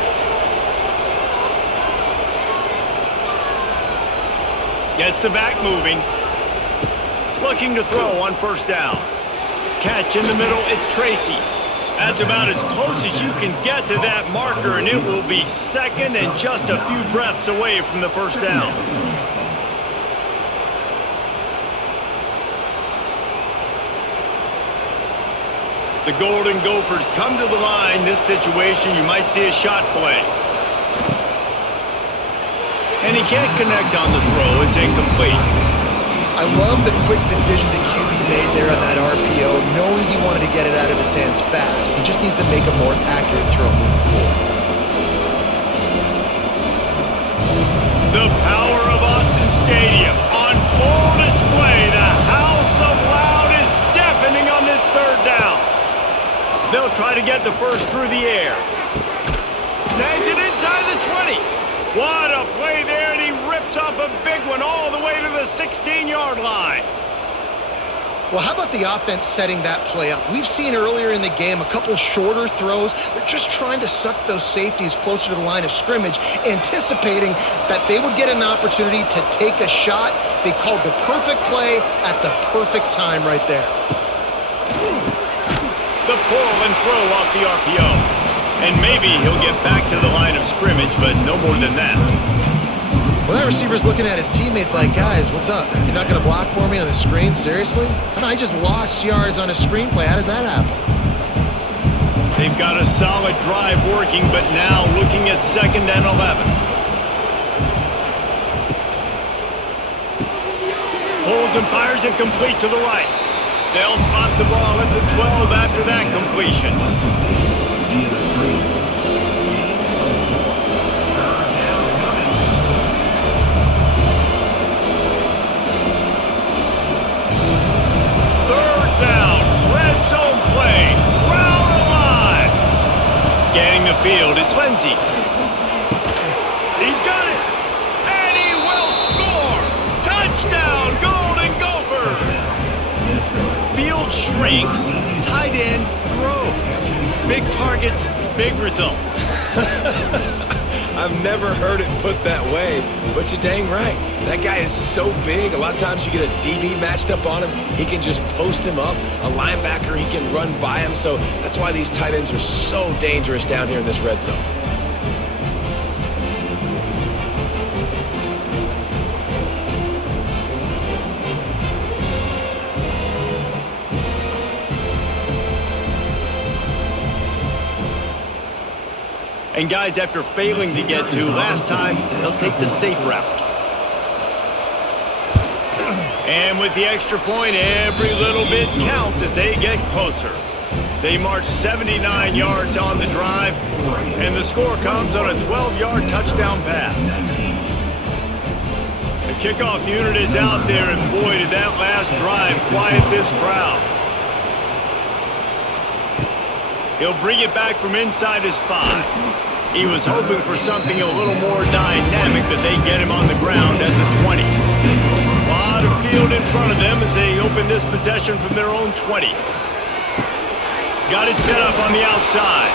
Gets the back moving. Looking to throw on first down. Catch in the middle, it's Tracy. That's about as close as you can get to that marker, and it will be 2nd and just a few breaths away from the first down. The Golden Gophers come to the line. This situation, you might see a shot play. And he can't connect on the throw. It's incomplete. I love the quick decision the QB made there on that RPO, knowing he wanted to get it out of his hands fast. He just needs to make a more accurate throw moving forward. The power of Autzen Stadium on full display. The House of Loud They'll try to get the first through the air. Snags it inside the 20. What a play there, and he rips off a big one all the way to the 16-yard line. Well, how about the offense setting that play up? We've seen earlier in the game a couple shorter throws. They're just trying to suck those safeties closer to the line of scrimmage, anticipating that they would get an opportunity to take a shot. They called the perfect play at the perfect time right there. The pull and throw off the RPO. And maybe he'll get back to the line of scrimmage, but no more than that. Well, that receiver's looking at his teammates like, guys, what's up? You're not going to block for me on the screen? Seriously? I just lost yards on a screen play. How does that happen? They've got a solid drive working, but now looking at 2nd and 11. Pulls and fires it complete to the right. They'll spot the ball at the 12 after that completion. Scanning the field, it's Lindsey. He's got it, and he will score! Touchdown, Golden Gophers! Field shrinks, tight end grows. Big targets, big results. I've never heard it put that way, but you're dang right. That guy is so big. A lot of times you get a DB matched up on him. He can just post him up. A linebacker, he can run by him. So that's why these tight ends are so dangerous down here in this red zone. And guys, after failing to get to last time, they'll take the safe route. And with the extra point, every little bit counts as they get closer. They march 79 yards on the drive, and the score comes on a 12-yard touchdown pass. The kickoff unit is out there, and boy, did that last drive quiet this crowd. He'll bring it back from inside his 5. He was hoping for something a little more dynamic, but they get him on the ground at the 20. A lot of field in front of them as they open this possession from their own 20. Got it set up on the outside.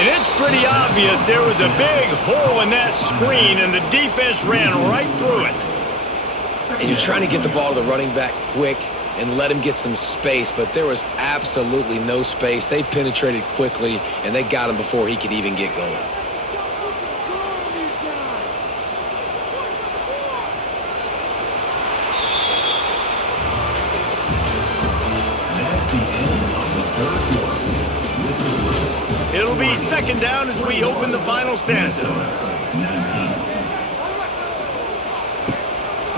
And it's pretty obvious there was a big hole in that screen, and the defense ran right through it. And you're trying to get the ball to the running back quick and let him get some space, but there was absolutely no space. They penetrated quickly, and they got him before he could even get going. It'll be 2nd down as we open the final stanza.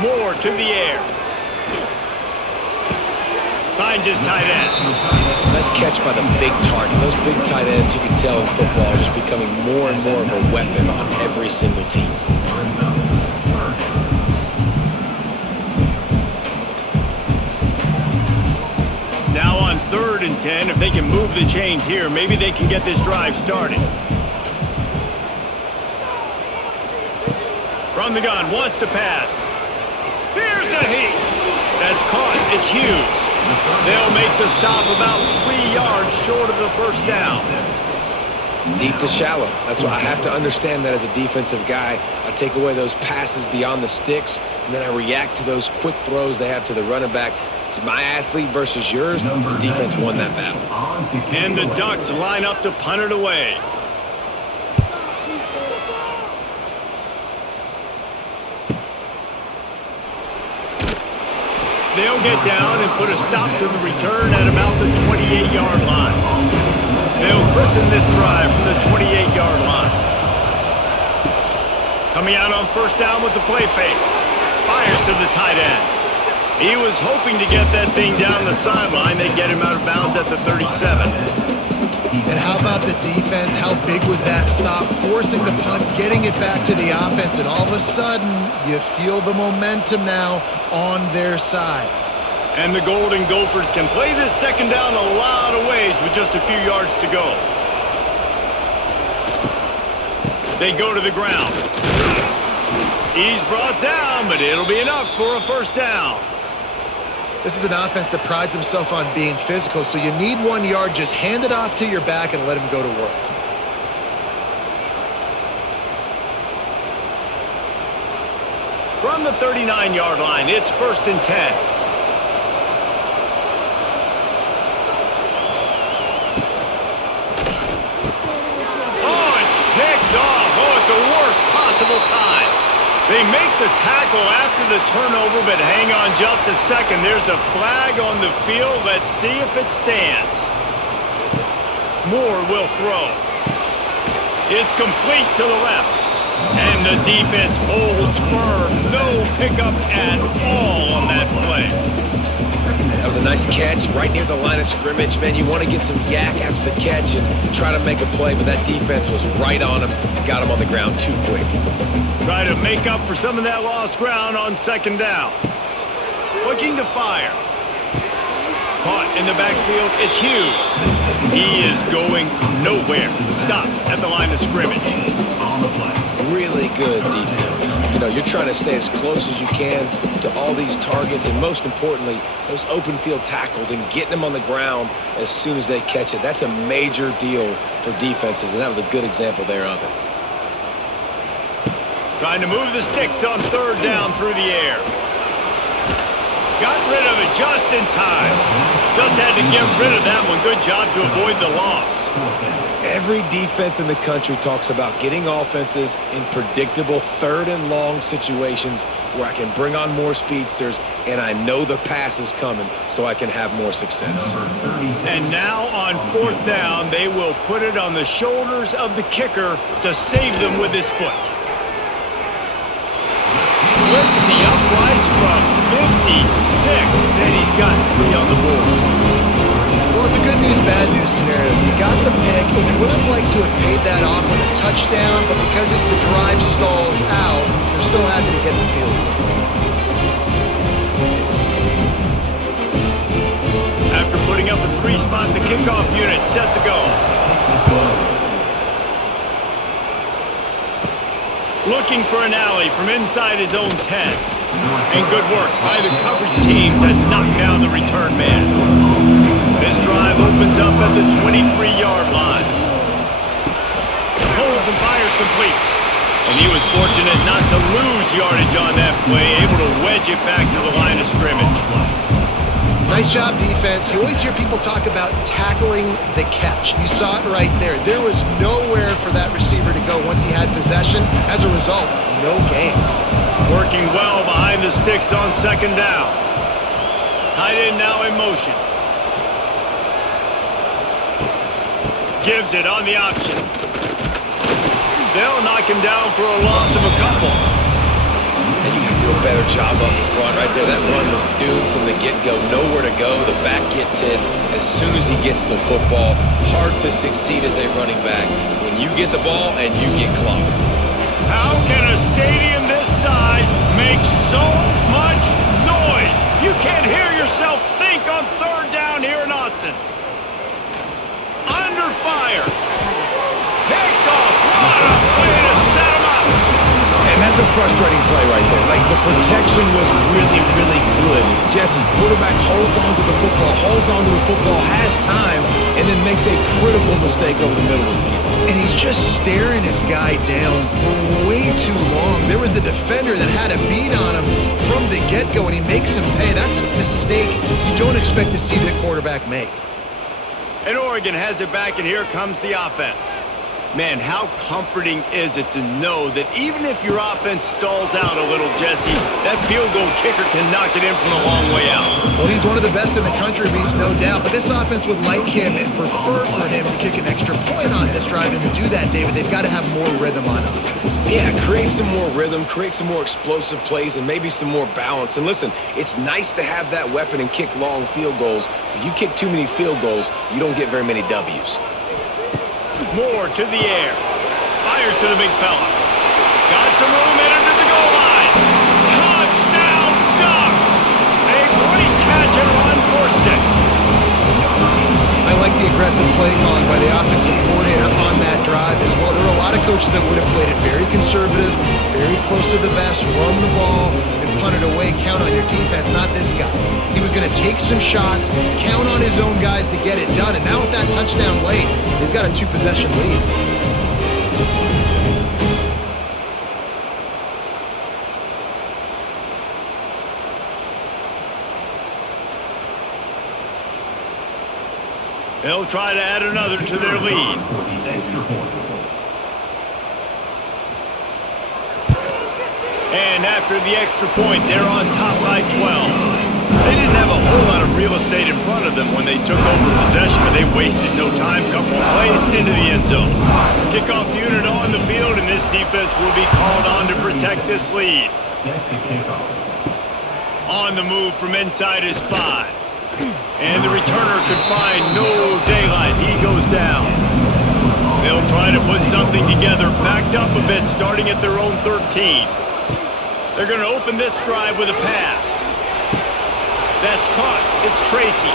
Moore to the air. Finds his tight end. Nice catch by the big target. Those big tight ends, you can tell in football, are just becoming more and more of a weapon on every single team. Now on 3rd and 10, if they can move the chains here, maybe they can get this drive started. From the gun, wants to pass. Here's a heat. That's caught. It's Hughes. They'll make the stop about 3 yards short of the first down. Deep to shallow. That's what I have to understand that as a defensive guy. I take away those passes beyond the sticks, and then I react to those quick throws they have to the running back. It's my athlete versus yours. The defense won that battle. And the Ducks line up to punt it away. They'll get down and put a stop to the return at about the 28-yard line. They'll christen this drive from the 28-yard line. Coming out on 1st down with the play fake. Fires to the tight end. He was hoping to get that thing down the sideline. They get him out of bounds at the 37. And how about the defense? How big was that stop? Forcing the punt, getting it back to the offense, and all of a sudden, you feel the momentum now on their side. And the Golden Gophers can play this second down a lot of ways with just a few yards to go. They go to the ground. He's brought down, but it'll be enough for a first down. This is an offense that prides himself on being physical, so you need 1 yard. Just hand it off to your back and let him go to work. From the 39-yard line, it's 1st and 10. Oh, it's picked off. Oh, at the worst possible time. They make the tackle after the turnover, but hang on just a second. There's a flag on the field. Let's see if it stands. Moore will throw. It's complete to the left. And the defense holds firm. No pickup at all on that play. That was a nice catch right near the line of scrimmage. Man, you want to get some yak after the catch and try to make a play, but that defense was right on him. Got him on the ground too quick. Try to make up for some of that lost ground on second down. Looking to fire. Caught in the backfield. It's Hughes. He is going nowhere. Stop at the line of scrimmage. Really good defense. You know, you're trying to stay as close as you can to all these targets, and most importantly, those open field tackles and getting them on the ground as soon as they catch it. That's a major deal for defenses, and that was a good example there of it. Trying to move the sticks on third down through the air. Got rid of it just in time. Just had to get rid of that one. Good job to avoid the loss. Every defense in the country talks about getting offenses in predictable third and long situations where I can bring on more speedsters and I know the pass is coming so I can have more success. And now on fourth down, they will put it on the shoulders of the kicker to save them with his foot. Splits the uprights from 56, and he's got 3 on the board. Well, it's a good news, bad news scenario. You got the pick, and you would have liked to have paid that off with a touchdown, but because the drive stalls out, they're still happy to get the field goal. After putting up a 3-spot, the kickoff unit set to go. Looking for an alley from inside his own 10. And good work by the coverage team to knock down the return man. This drive opens up at the 23-yard line. Pulls and fires complete. And he was fortunate not to lose yardage on that play, able to wedge it back to the line of scrimmage. Nice job, defense. You always hear people talk about tackling the catch. You saw it right there. There was nowhere for that receiver to go once he had possession. As a result, no gain. Working well behind the sticks on second down. Tight end now in motion. Gives it on the option. They'll knock him down for a loss of a couple. And you got to do a better job up front right there. That run was doomed from the get-go. Nowhere to go. The back gets hit as soon as he gets the football. Hard to succeed as a running back when you get the ball and you get clocked. How can a stadium this size make so much noise? You can't hear yourself think on third down here in Autzen. Under fire. Picked off. What a play to set him up. And that's a frustrating play right there. Like, the protection was really, really good. Jesse, quarterback holds on to the football, has time, and then makes a critical mistake over the middle of the field. And he's just staring his guy down for way too long. There was the defender that had a beat on him from the get-go, and he makes him pay. That's a mistake you don't expect to see the quarterback make. And Oregon has it back, and here comes the offense. Man, how comforting is it to know that even if your offense stalls out a little, Jesse, that field goal kicker can knock it in from a long way out. Well, he's one of the best in the country, Reese, no doubt. But this offense would like him and prefer for him to kick an extra point on this drive. And to do that, David, they've got to have more rhythm on offense. Yeah, create some more rhythm, create some more explosive plays, and maybe some more balance. And listen, it's nice to have that weapon and kick long field goals. If you kick too many field goals, you don't get very many W's. Moore to the air. Fires to the big fella. Got some room, entered to the goal line. Touchdown, Ducks! A great catch and aggressive play calling by the offensive coordinator on that drive as well. There were a lot of coaches that would have played it very conservative, very close to the vest, run the ball, and punt it away, count on your defense. Not this guy. He was going to take some shots, count on his own guys to get it done, and now with that touchdown late, they've got a 2-possession lead. They'll try to add another to their lead. For the extra point. And after the extra point, they're on top by 12. They didn't have a whole lot of real estate in front of them when they took over possession, but they wasted no time. Couple of plays into the end zone. Kickoff unit on the field, and this defense will be called on to protect this lead. Set to kickoff. On the move from inside his 5. And the returner could find no daylight. He goes down. They'll try to put something together, backed up a bit, starting at their own 13. They're going to open this drive with a pass. That's caught. It's Tracy.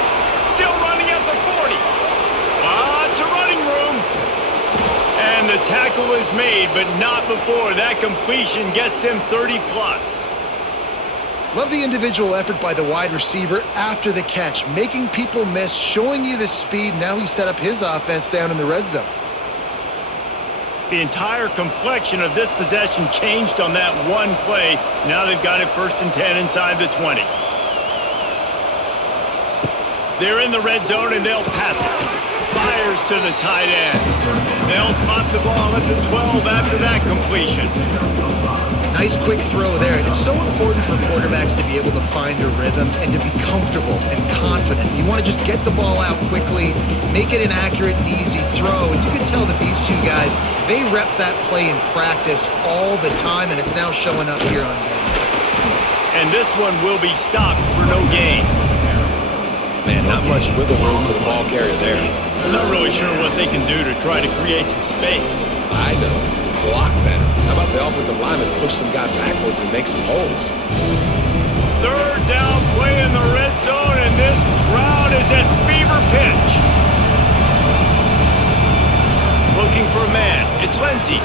Still running at the 40. Lots of running room. And the tackle is made, but not before that completion gets them 30+. Love the individual effort by the wide receiver after the catch, making people miss, showing you the speed. Now he set up his offense down in the red zone. The entire complexion of this possession changed on that one play. Now they've got it 1st and 10 inside the 20. They're in the red zone and they'll pass it. Fires to the tight end. They'll spot the ball at the 12 after that completion. Nice quick throw there. And it's so important for quarterbacks to be able to find a rhythm and to be comfortable and confident. You want to just get the ball out quickly, make it an accurate and easy throw. And you can tell that these two guys, they rep that play in practice all the time, and it's now showing up here on game. And this one will be stopped for no gain. Man, not much wiggle room for the ball carrier there. I'm not really sure what they can do to try to create some space. I know. Block better. How about the offensive lineman push some guy backwards and make some holes? 3rd down play in the red zone, and this crowd is at fever pitch. Looking for a man. It's Lindsey.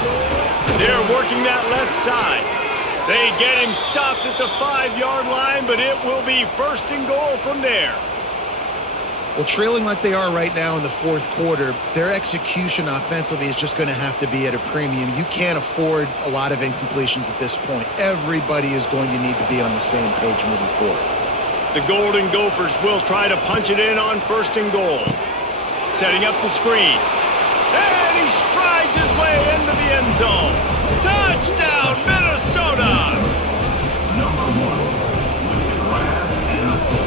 They're working that left side. They get him stopped at the 5-yard line, but it will be 1st and goal from there. Well, trailing like they are right now in the 4th quarter, their execution offensively is just going to have to be at a premium. You can't afford a lot of incompletions at this point. Everybody is going to need to be on the same page moving forward. The Golden Gophers will try to punch it in on 1st and goal. Setting up the screen. And he strides his way into the end zone. Touchdown, Minnesota! Number 1 with the grab and the score.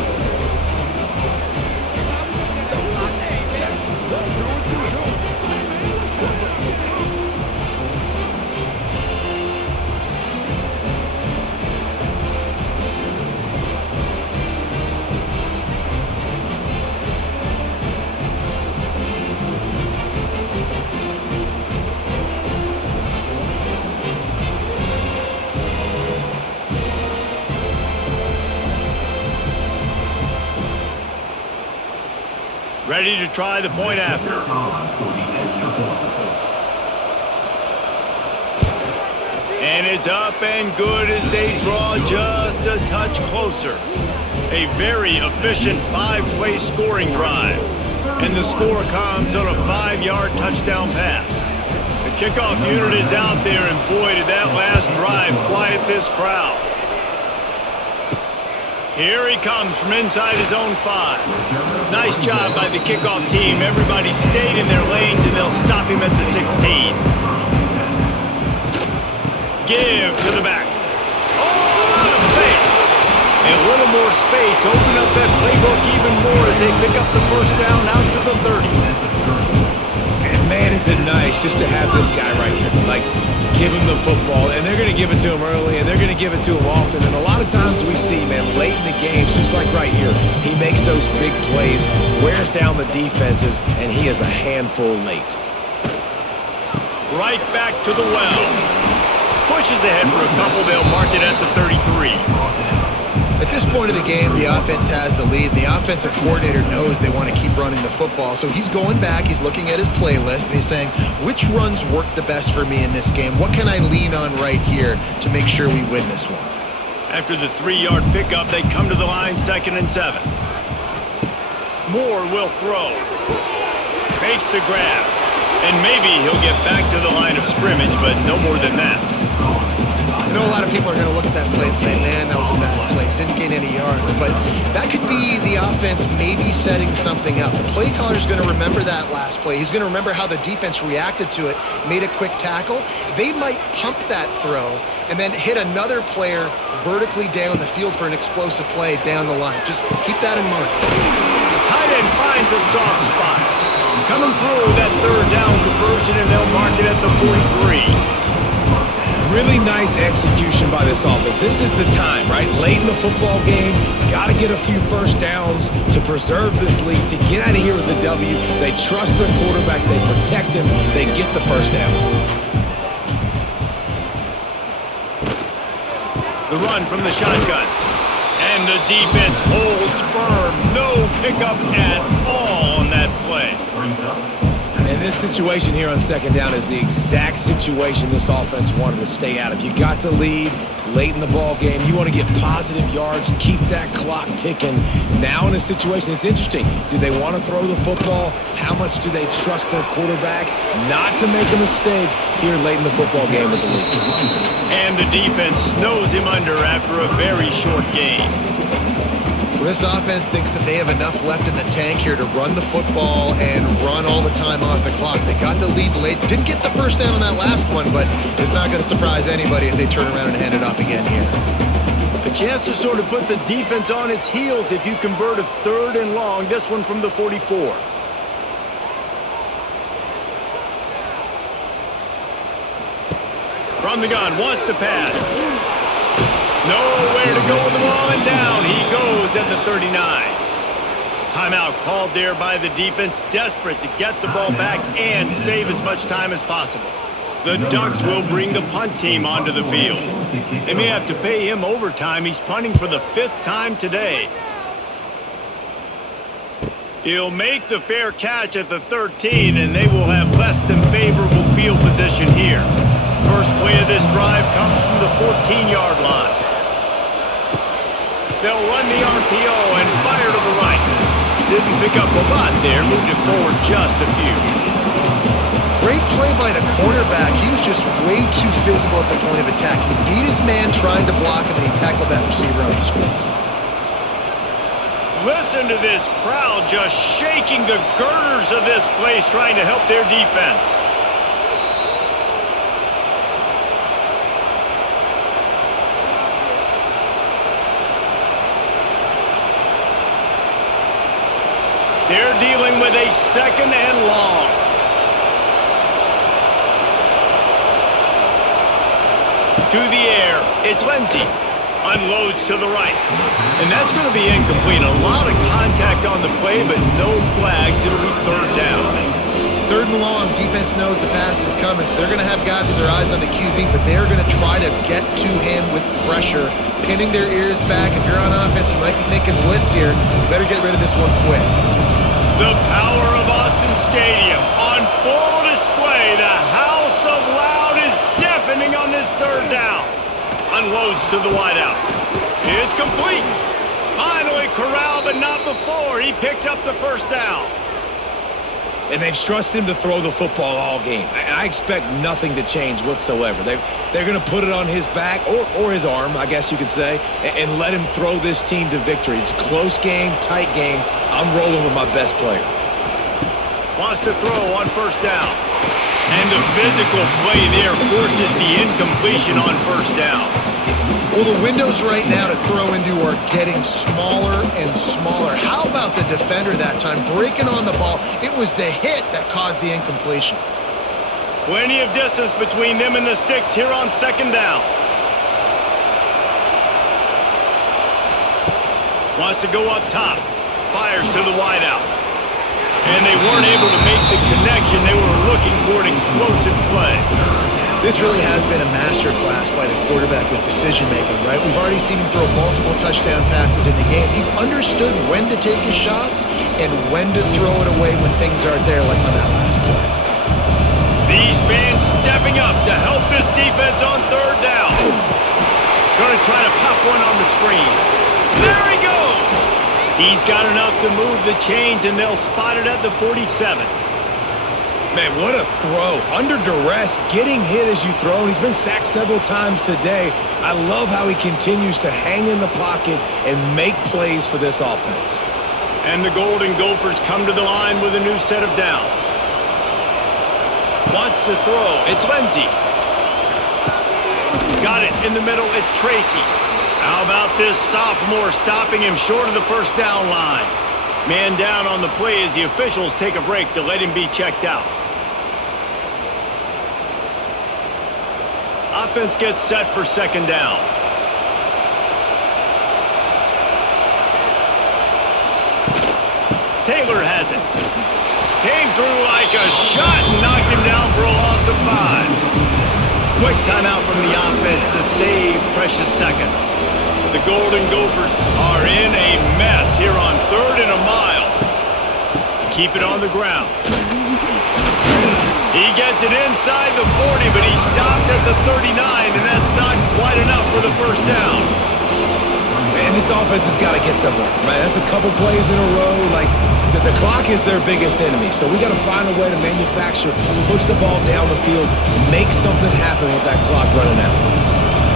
Ready to try the point after. And it's up and good as they draw just a touch closer. A very efficient 5-play scoring drive. And the score comes on a 5-yard touchdown pass. The kickoff unit is out there, and boy, did that last drive quiet this crowd. Here he comes from inside his own 5. Nice job by the kickoff team. Everybody stayed in their lanes, and they'll stop him at the 16. Give to the back. Oh, a lot of space. And a little more space. Open up that playbook even more as they pick up the 1st down out to the 30. And man, is it nice just to have this guy right here. Like, give him the football, and they're going to give it to him early, and they're going to give it to him often. And a lot of times we see, man, late in the games, just like right here, he makes those big plays, wears down the defenses, and he is a handful late. Right back to the well. Pushes ahead for a couple. They'll mark it at the 33. At this point of the game, the offense has the lead. The offensive coordinator knows they want to keep running the football. So he's going back, he's looking at his playlist, and he's saying, which runs work the best for me in this game? What can I lean on right here to make sure we win this one? After the 3-yard pickup, they come to the line, 2nd and 7. Moore will throw. Makes the grab. And maybe he'll get back to the line of scrimmage, but no more than that. I know a lot of people are going to look at that play and say, man, that was a bad play. Didn't gain any yards. But that could be the offense maybe setting something up. The play caller is going to remember that last play. He's going to remember how the defense reacted to it, made a quick tackle. They might pump that throw and then hit another player vertically down the field for an explosive play down the line. Just keep that in mind. Tight end finds a soft spot. Coming through that 3rd down conversion, and they'll mark it at the 43. Really nice execution by this offense. This is the time, right? Late in the football game, got to get a few first downs to preserve this lead, to get out of here with the W. They trust their quarterback. They protect him. They get the first down. The run from the shotgun. And the defense holds firm. No pickup at all on that play. And this situation here on 2nd down is the exact situation this offense wanted to stay out of. You got the lead late in the ball game. You want to get positive yards, keep that clock ticking. Now in a situation, it's interesting. Do they want to throw the football? How much do they trust their quarterback not to make a mistake here late in the football game with the lead? And the defense snows him under after a very short game. Well, this offense thinks that they have enough left in the tank here to run the football and run all the time off the clock. They got the lead late. Didn't get the first down on that last one, but it's not going to surprise anybody if they turn around and hand it off again here. A chance to sort of put the defense on its heels if you convert a 3rd and long. This one from the 44. From the gun, wants to pass. Nowhere to go with the ball, and down he goes at the 39. Timeout called there by the defense, desperate to get the ball back and save as much time as possible. The Ducks will bring the punt team onto the field. They may have to pay him overtime. He's punting for the 5th time today. He'll make the fair catch at the 13, and they will have less than favorable field position here. First play of this drive comes from the 14-yard line. They'll run the RPO and fire to the right. Didn't pick up a lot there, moved it forward just a few. Great play by the quarterback. He was just way too physical at the point of attack. He beat his man trying to block him, and he tackled that receiver on the screen. Listen to this crowd just shaking the girders of this place, trying to help their defense. They're dealing with a 2nd and long. To the air, it's Lindsey. Unloads to the right. And that's going to be incomplete. A lot of contact on the play, but no flags. It'll be 3rd down. 3rd and long, defense knows the pass is coming, so they're going to have guys with their eyes on the QB, but they're going to try to get to him with pressure, pinning their ears back. If you're on offense, you might be thinking blitz here. You better get rid of this one quick. The power of Austin Stadium on full display. The house of loud is deafening on this 3rd down. Unloads to the wideout. It's complete. Finally corralled, but not before. He picked up the 1st down. And they've trusted him to throw the football all game. And I expect nothing to change whatsoever. They're going to put it on his back, or his arm, I guess you could say, and let him throw this team to victory. It's a close game, tight game. I'm rolling with my best player. Wants to throw on 1st down. And the physical play there forces the incompletion on 1st down. Well, the windows right now to throw into are getting smaller and smaller. How about the defender that time breaking on the ball? It was the hit that caused the incompletion. Plenty of distance between them and the sticks here on 2nd down. Wants to go up top. Fires to the wideout. And they weren't able to make the connection. They were looking for an explosive play. This really has been a masterclass by the quarterback with decision-making, right? We've already seen him throw multiple touchdown passes in the game. He's understood when to take his shots and when to throw it away when things aren't there, like on that last play. These fans stepping up to help this defense on third down. Going to try to pop one on the screen. There he goes! He's got enough to move the chains, and they'll spot it at the 47. Man, what a throw. Under duress, getting hit as you throw, and he's been sacked several times today. I love how he continues to hang in the pocket and make plays for this offense. And the Golden Gophers come to the line with a new set of downs. Wants to throw. It's Lindsey. Got it in the middle. It's Tracy. How about this sophomore stopping him short of the first down line? Man down on the play as the officials take a break to let him be checked out. Offense gets set for second down. Taylor has it. Came through like a shot and knocked him down for a loss of 5. Quick timeout from the offense to save precious seconds. The Golden Gophers are in a mess here on 3rd and a mile. Keep it on the ground. He gets it inside the 40, but he stopped at the 39, and that's not quite enough for the first down. Man, this offense has got to get somewhere. Man, that's a couple plays in a row. Like, the clock is their biggest enemy, so we got to find a way to manufacture, push the ball down the field, make something happen with that clock running out.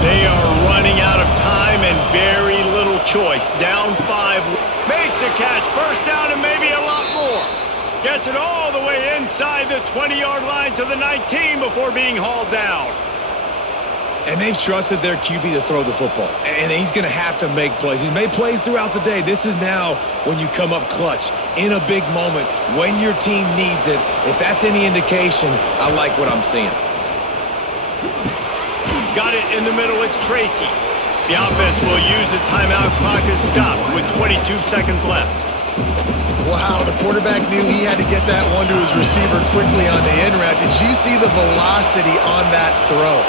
They are running out of time and very little choice. Down 5. Makes a catch. First down and maybe a lot more. Gets it all the way inside the 20-yard line to the 19 before being hauled down. And they've trusted their QB to throw the football. And he's going to have to make plays. He's made plays throughout the day. This is now when you come up clutch in a big moment when your team needs it. If that's any indication, I like what I'm seeing. Got it in the middle. It's Tracy. The offense will use the timeout. Clock is stopped with 22 seconds left. Wow, the quarterback knew he had to get that one to his receiver quickly on the in route. Did you see the velocity on that throw?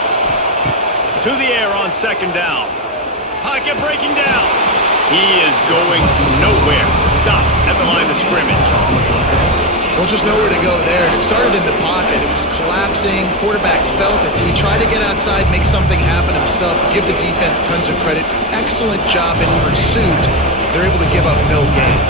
To the air on second down. Pocket breaking down. He is going nowhere. Stop at the line of scrimmage. Well, just nowhere to go there. It started in the pocket. It was collapsing. Quarterback felt it, so he tried to get outside, make something happen himself. Give the defense tons of credit. Excellent job in pursuit. They're able to give up no gain.